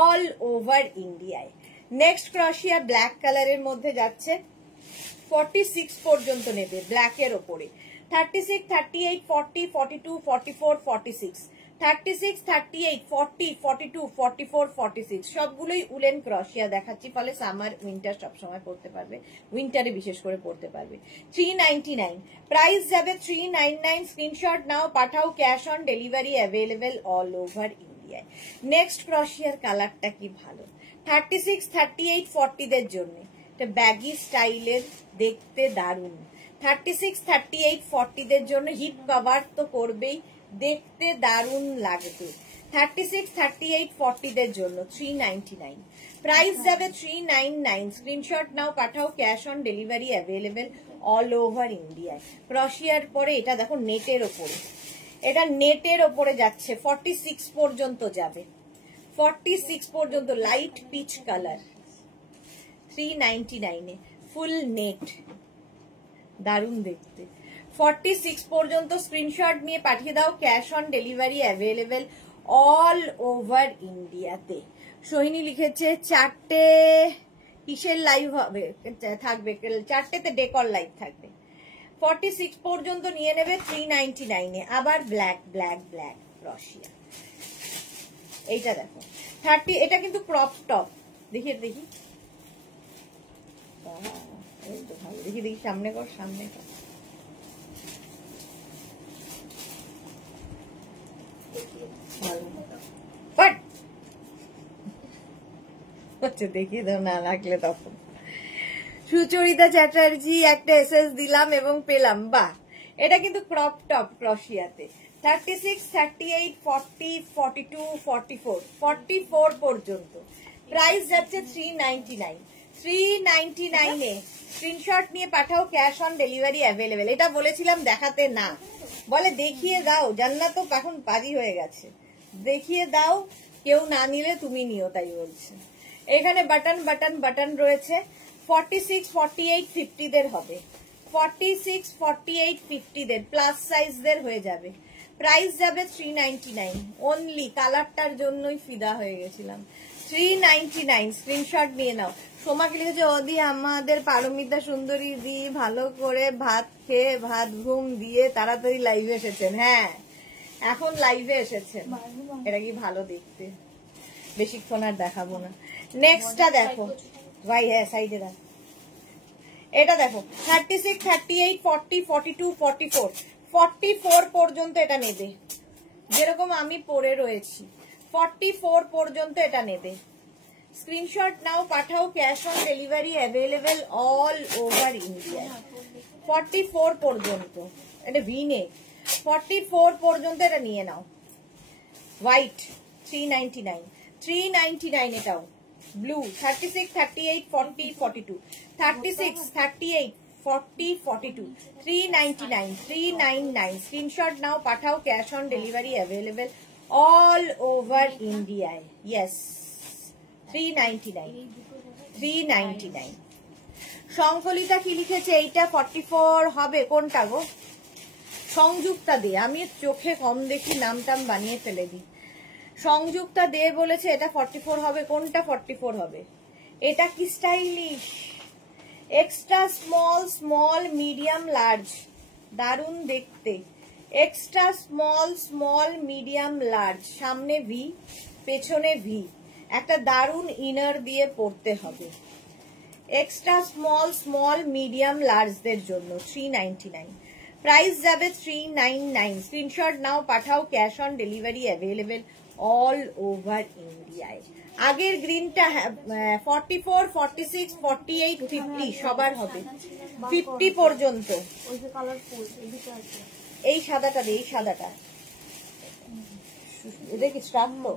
all over ইন্ডিয়ায়। নেক্সট ক্রশিয়া ব্ল্যাক কালারের মধ্যে যাচ্ছে, 46 পর্যন্ত নেবে ব্ল্যাকের ওপরে। 36, 38, 40, 42, 44, 46, 36, 38, 40, 42, 44, 46 সবগুলোই উলেন ক্রশিয়া দেখাচ্ছি, ফলে সামার উইন্টার সবসময় পড়তে পারবে, উইন্টারে বিশেষ করে পড়তে পারবে। 399 প্রাইস যাবে 399। স্ক্রিনশট নাও, পাঠাও, cash on delivery available all over ইন্ডিয়ায়। নেক্সট ক্রশিয়ার কালারটা কি ভালো, 36, 38, 40 দের জন্য এটা ব্যাগি স্টাইলের, দেখতে দারুণ। 36, 38, 40 দের জন্য হিপ কভার তো করবেই, দেখতে দারুণ লাগবে। 36, 38, 40 দের জন্য 399 প্রাইস যাবে 399। স্ক্রিনশট নাও, পাঠাও, cash on delivery available all over ইন্ডিয়ায়। ক্রশিয়ার পরে এটা দেখো নেটের ওপরে, এটা নেটের ওপরে যাচ্ছে, 46 পর্যন্ত যাবে, 46 পর্যন্ত লাইট পিচ কালার 399 ফুল নেট, দারুণ দেখতে। 46 পর্যন্ত স্ক্রিনশট নিয়ে পাঠিয়ে দাও, cash on delivery available all over ইন্ডিয়াতে। সোহিনী লিখেছে 4টে কিসের লাইভ হবে, থাকবে 4টেতে ডেকর লাইভ থাকবে। 46 পর্যন্ত নিয়ে নেবে 399 আবার ব্ল্যাক ব্ল্যাক ব্ল্যাক ক্রশিয়া। এইটা দেখো 30, এটা কিন্তু ক্রপ টপ, দেখি দেখি ভালো, দেখি দেখি সামনে কর, সামনে কর। দেখিয়ে দাও, না লাগলে তখন। সুচরিতা চ্যাটার্জি একটা এসএস দিলাম এবং পেলাম, বাহ। এটা কিন্তু ক্রপ টপ ক্রশিয়াতে 36, 38, 40, 42, 44, 44 পর্যন্ত প্রাইস যাচ্ছে 399। 399 এ স্ক্রিনশট নিয়ে পাঠাও, ক্যাশ অন ডেলিভারি অ্যাভেলেবেল। এটা বলেছিলাম দেখাতে না, বলে দেখিয়ে দাও, জান্নাত তো এখন পারি হয়ে গেছে, দেখিয়ে দাও, কেউ না নিলে তুমি নিও, তাই বলছে। এখানে বাটন বাটন বাটন রয়েছে, 46, 48, 50 দের হবে, 46, 48, 50 দের প্লাস সাইজ দের হয়ে যাবে। প্রাইস যাবে 399 অনলি, কালারটার জন্যই ফিদা হয়ে গেছিলাম। 399 স্ক্রিনশট নিয়ে নাও। সোমাকে লিখেছে ওদি আমাদের পারমিতা সুন্দরী দি ভালো করে ভাত খেয়ে ভাত ঘুম দিয়ে তাড়াতাড়ি লাইভে এসেছেন। হ্যাঁ, এখন লাইভে এসেছেন, এটা কি ভালো দেখতে, বেশিক্ষণ আর দেখাবো না। নেক্সটটা দেখো ভাই, হ্যাঁ সাইডে দেখো, এটা দেখো 36, 38, 40, 42, 44, 44 পর্যন্ত এটা নেবে, যেরকম আমি পরে রয়েছি 44 পর্যন্ত এটা নেবে। স্ক্রিনশট নাও, পাঠাও, cash on delivery available all over India. 44 পর্যন্ত এটা ভিনেক, 44 পর্যন্ত এটা নিয়ে নাও। হোয়াইট 399, 399 এটাও। ব্লু 36, 38, 40, 42, 36, 38, 40, 42, 399, 399 স্ক্রিনশট নাও, পাঠাও, cash on delivery available all over ইন্ডিয়ায়। ইয়েস 399, 399। সংকলিতা কি লিখেছে, এইটা 44 হবে, কোনটা গো? সংযুক্তা দে, আমি চোখে কম দেখি, নাম টাম বানিয়ে ফেলে দিই। সংযুক্তা দে বলেছে এটা 44 হবে, কোনটা 44 হবে? এটা কি stylish, extra small, small, medium, large, দারুণ দেখতে। Extra small, small, medium, large, সামনে ভি, পেছনে ভি, একটা দারুণ ইনার দিয়ে পরতে হবে। এক্সট্রা স্মল, স্মল, মিডিয়াম, লার্জদের জন্য 399। প্রাইস যাবে 399। স্ক্রিনশট নাও, পাঠাও, cash on delivery available all over ইন্ডিয়ায়। আগের গ্রিনটা 44, 46, 48, 50 সবার হবে, 50 পর্যন্ত। ওই যে কালারফুল এদিকে আছে, এই সাদাটা দে, এই সাদাটা দেখি স্টাফ তো,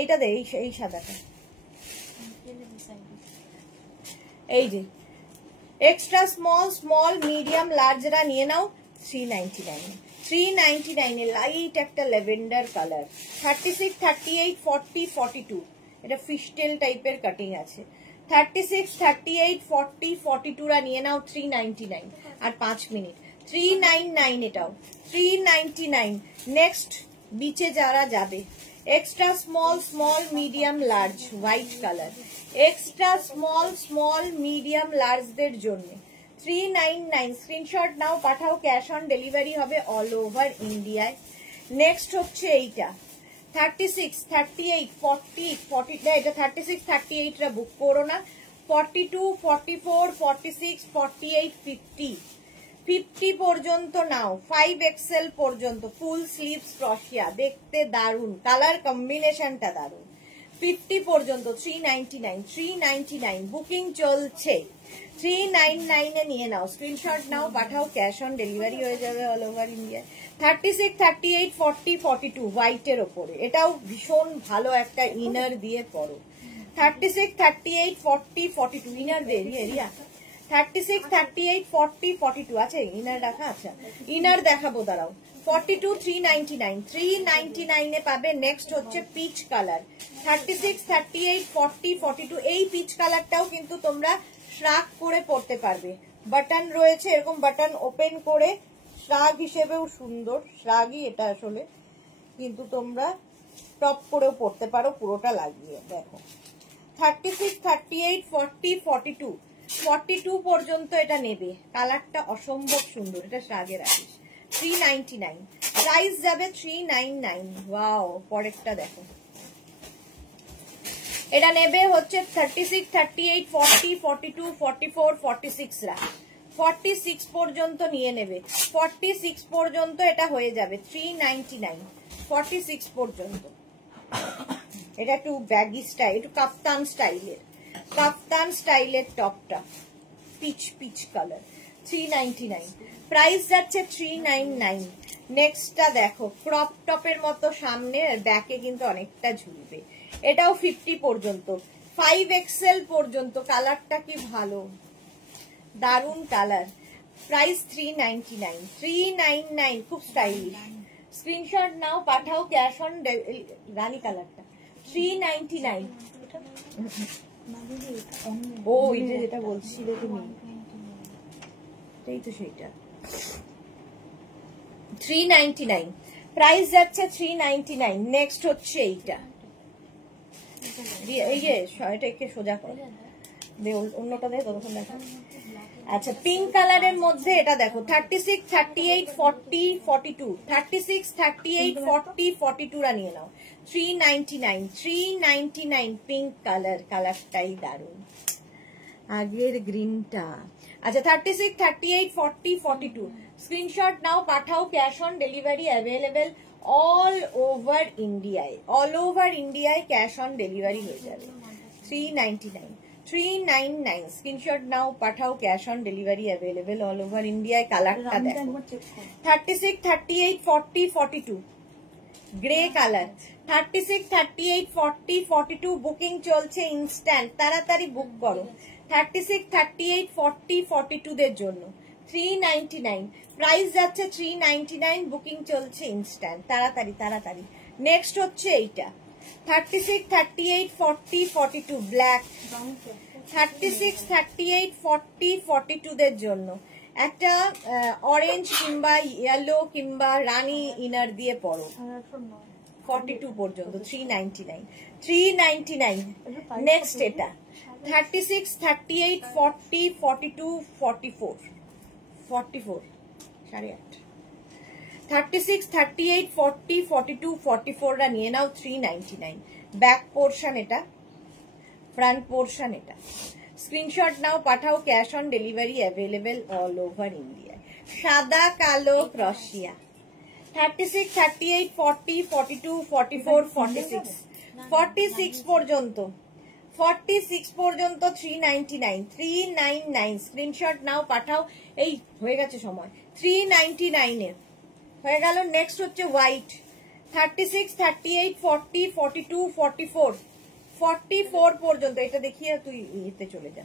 এইটা দে, এই সাদাটা, এই যে এক্সট্রা স্মল, স্মল, মিডিয়াম, লার্জরা নিয়ে নাও 399। 399 এ লাইট একটা ল্যাভেন্ডার কালার, 36, 38, 40, 42, এটা ফিশটেল টাইপের কাটিং আছে। 36, 38, 40, 42 রা নিয়ে নাও 399। আর 5 মিনিট, 399 এটাও 399। নেক্সট বিচে যারা যাবে, extra small, small, medium, large, white colour, extra small, small, medium, লার্জদের জন্য 399। স্ক্রিনশট নাও, পাঠাও, ক্যাশ অন ডেলিভারি হবে অল ওভার ইন্ডিয়ায়। নেক্সট হচ্ছে এইটা 36, 38, 40, 40, এটা 36, 38 রা বুক করো না, 42, 44, 46, 48, 50, 50 পর্যন্ত নাও, 5XL পর্যন্ত, ফুল স্লিভস ক্রশিয়া, দেখতে দারুন, কালার কম্বিনেশনটা দারুন। 50 পর্যন্ত 399, 399 বুকিং চলছে, 399 এ নিয়ে নাও, স্ক্রিনশট নাও, পাঠাও, ক্যাশ অন ডেলিভারি হয়ে যাবে অল ওভার ইন্ডিয়া। 36, 38, 40, 42 হোয়াইটের ওপরে, এটাও ভীষণ ভালো একটা ইনার দিয়ে পরো। 36, 38, 40, 42 ইনার এরিয়া 36, 38, 40, 42 আছে ইনার রাখা, আচ্ছা ইনার দেখাবো দাঁড়াও। 42, 399, 399 এ পাবে। নেক্সট হচ্ছে পিচ কালার, 36, 38, 40, 42, এই পিচ কালারটাও কিন্তু তোমরা শ্রাগ করে পরতে পারবে, বাটন রয়েছে এরকম, বাটন ওপেন করে শ্রাগ হিসেবেও সুন্দর, শ্রাগই এটা আসলে, কিন্তু তোমরা টপ করেও পরতে পারো পুরোটা লাগিয়ে। দেখো 36, 38, 40, 42, 42 পর্যন্ত এটা নেবে, কালারটা অসম্ভব সুন্দর, এটা শ্রাগের আশিস। 399 প্রাইস যাবে 399। ওয়াও, পরেরটা দেখো, এটা নেবে হচ্ছে 36, 38, 40, 42, 44, 46 রা, 46 পর্যন্ত নিয়ে নেবে, 46 পর্যন্ত এটা হয়ে যাবে 399, 46 পর্যন্ত। এটা একটু ব্যাগি স্টাইল, একটু কাপ্তান স্টাইলের, কাপ্তান স্টাইলের টপটা পিচ পিচ কালার, 399 প্রাইস যাচ্ছে 399। নেক্সটটা দেখো, ক্রপ টপের মতো সামনে আর ব্যাকে কিন্তু অনেকটা ঝুলবে, এটাও 50 পর্যন্ত, 5XL পর্যন্ত, কালারটা কি ভালো, দারুন কালার। প্রাইস 399, 399 খুব স্টাইলিশ। স্ক্রিনশট নাও, পাঠাও, ক্যাশ অন রানী কালারটা 399। ও এই যে যেটা বলছিলে তুমি, এই তো সেইটা 399 প্রাইস যাচ্ছে 399। নেক্সট হচ্ছে এইটা, এই যে এটাকে সোজা কর দে, অন্যটা দে ততক্ষণ দেখো। আচ্ছা পিঙ্ক কালারের মধ্যে এটা দেখো 36, 38, 40, 42, 36, 38, 40, 42 রা নিয়ে নাও 399, 399 পিঙ্ক কালার, কালারটাই দারুন, আগের গ্রিনটা। আচ্ছা 36, 38, 40, 42 স্ক্রিনশট নাও, পাঠাও, cash on delivery available all over ইন্ডিয়ায়, অল ওভার ইন্ডিয়ায় ক্যাশ অন ডেলিভারি হয়ে যাবে 399, 399 স্ক্রিনশট নাও, পাঠাও, cash on delivery available all over ইন্ডিয়ায়। কালারটা দেখো 36, 38, 40, 42 গ্রে কালার, 36, 38, 40, 42 বুকিং চলছে ইনস্ট্যান্ট, তাড়াতাড়ি বুক করো 36, 38, 40, 42 দের জন্য 399 প্রাইস যাচ্ছে 399, বুকিং চলছে ইনস্ট্যান্ট, তাড়াতাড়ি তাড়াতাড়ি। নেক্সট হচ্ছে এইটা 36, 38, 40, 42 ব্ল্যাক, 36, 38, 40, 42 দের জন্য একটা অরেঞ্জ কিংবা ইয়েলো কিংবা রানী ইনার দিয়ে পরো, 42 পর্যন্ত 399, 399। নেক্সট এটা 36, 38, 40, 42, 44, 44 8.5, 36, 38, 40, 42, 44 রা নিয়ে নাও 399। ব্যাক পোর্শন এটা, ফ্রন্ট পোর্শন এটা। স্ক্রিনশট নাও, পাঠাও, cash on delivery available all over India. সাদা কালো ক্রশিয়া 36, 38, 40, 42, 44, 46 46 পর্যন্ত 46 পর্যন্ত 399 স্ক্রিনশট নাও পাঠাও। এই হয়ে গেছে সময় 399 এ হয়ে গেল। নেক্সট হচ্ছে হোয়াইট 36, 38, 40, 42, 44 44 পর্যন্ত। এটা দেখিয়ে তুই ইতে চলে যা।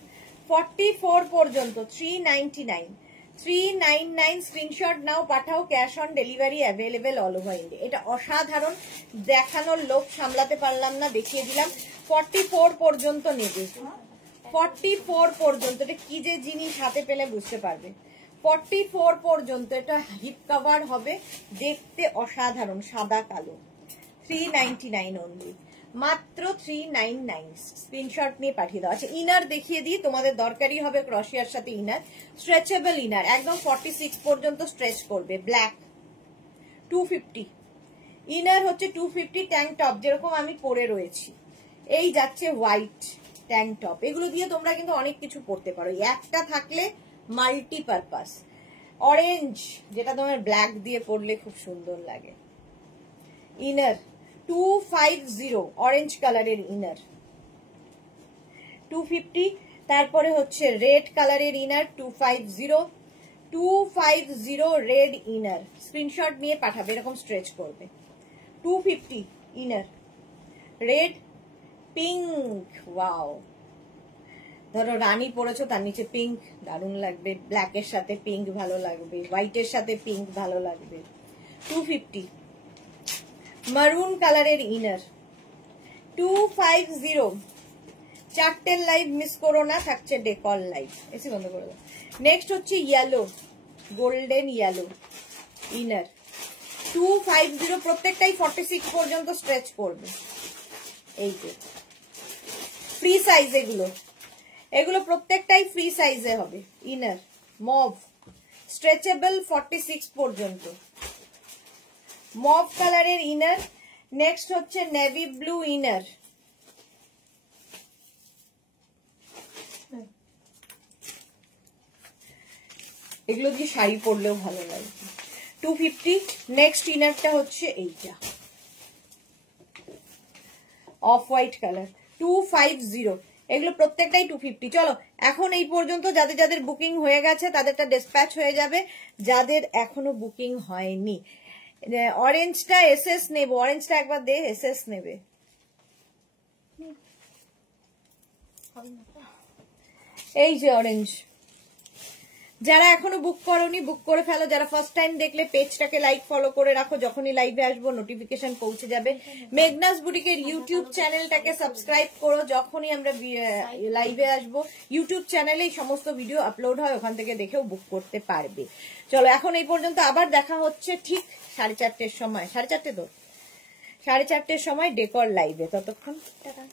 44 পর্যন্ত 399 স্ক্রিনশট নাও পাঠাও। Cash on delivery available all over India. এটা অসাধারণ, দেখানোর লোক সামলাতে পারলাম না, দেখিয়ে দিলাম। 44 পর্যন্ত নেবে, 44 পর্যন্ত। এটা কি যে জিনিস হাতে পেলে বুঝতে পারবে। 44 পর্যন্ত এটা হিপ কভার হবে, দেখতে অসাধারণ, সাদা কালো। 399 অনলি, মাত্র 399। স্ক্রিনশট নিয়ে পাঠিয়ে দাও। আচ্ছা ইনার দেখিয়ে দিই, তোমাদের দরকারই হবে ক্রশিয়ার সাথে ইনার। স্ট্রেচেবল ইনার, একদম 46 পর্যন্ত স্ট্রেচ করবে। ব্ল্যাক 250 ইনার হচ্ছে 250। ট্যাঙ্ক টপ যেরকম আমি পরে রয়েছি, এই যাচ্ছে হোয়াইট ট্যাঙ্ক টপ। এগুলো দিয়ে তোমরা কিন্তু অনেক কিছু পরতে পারো, একটা থাকলে মাল্টিপারপাস। অরেঞ্জ যেটা তোমার ব্ল্যাক দিয়ে পরলে খুব সুন্দর লাগে। ইনার 250 অরেঞ্জ কালারের ইনার 250। তারপরে হচ্ছে রেড কালারের ইনার 250 রেড ইনার। স্ক্রিনশট নিয়ে পাঠাবে, এরকম স্ট্রেচ করবে। 250 ইনার রেড। পিঙ্ক, ওয়াও, ধরো রানী পরেছো, তার নিচে পিঙ্ক দারুণ লাগবে। ব্ল্যাকের সাথে পিঙ্ক ভালো লাগবে, হোয়াইটের সাথে পিঙ্ক ভালো লাগবে। 250 মারুন কালারের ইনার 250। চারটের লাইভ মিস করো না, থাকছে ডেকল লাইভ। এসি বন্ধ করে দাও। নেক্সট হচ্ছে ইয়েলো, গোল্ডেন ইয়েলো ইনার 250। প্রত্যেকটাই 46 পর্যন্ত স্ট্রেচ করবে। এই যে ফ্রি সাইজ, এগুলো প্রত্যেকটাই ফ্রি সাইজে হবে। ইনার মভ স্ট্রেচেবল 46 পর্যন্ত, মভ কালারের ইনার। নেক্সট হচ্ছে নেভি ব্লু ইনার, এগুলো দিয়ে শাড়ি পরলেও ভালো লাগবে। 250। নেক্সট ইনারটা হচ্ছে এইটা অফ হোয়াইট কালার 250। এগুলো প্রত্যেকটাই 250। চলো এখন এই পর্যন্ত যাদের যাদের বুকিং হয়ে গেছে তাদেরটা ডিসপ্যাচ হয়ে যাবে, যাদের এখনো বুকিং হয়নি। অরেঞ্জটা এসএস নেব, অরেঞ্জটা একবার দে, এসএস নেবে। এই যে অরেঞ্জ, যারা এখনো বুক করোনি বুক করে ফেলো। যারা ফার্স্ট টাইম দেখলে পেজটাকে লাইক ফলো করে রাখো, যখনই লাইভে আসবো নোটিফিকেশন পৌঁছে যাবে। মেঘনাস বুটিকের ইউটিউব চ্যানেলটাকে সাবস্ক্রাইব করো, যখনই আমরা লাইভে আসবো ইউটিউব চ্যানেলেই সমস্ত ভিডিও আপলোড হয়, ওখান থেকে দেখেও বুক করতে পারবে। চলো এখন এই পর্যন্ত, আবার দেখা হচ্ছে ঠিক 4:30 সময়, 4:30 তো 4:30 সময় ডেকর লাইভে। ততক্ষণ টাটা।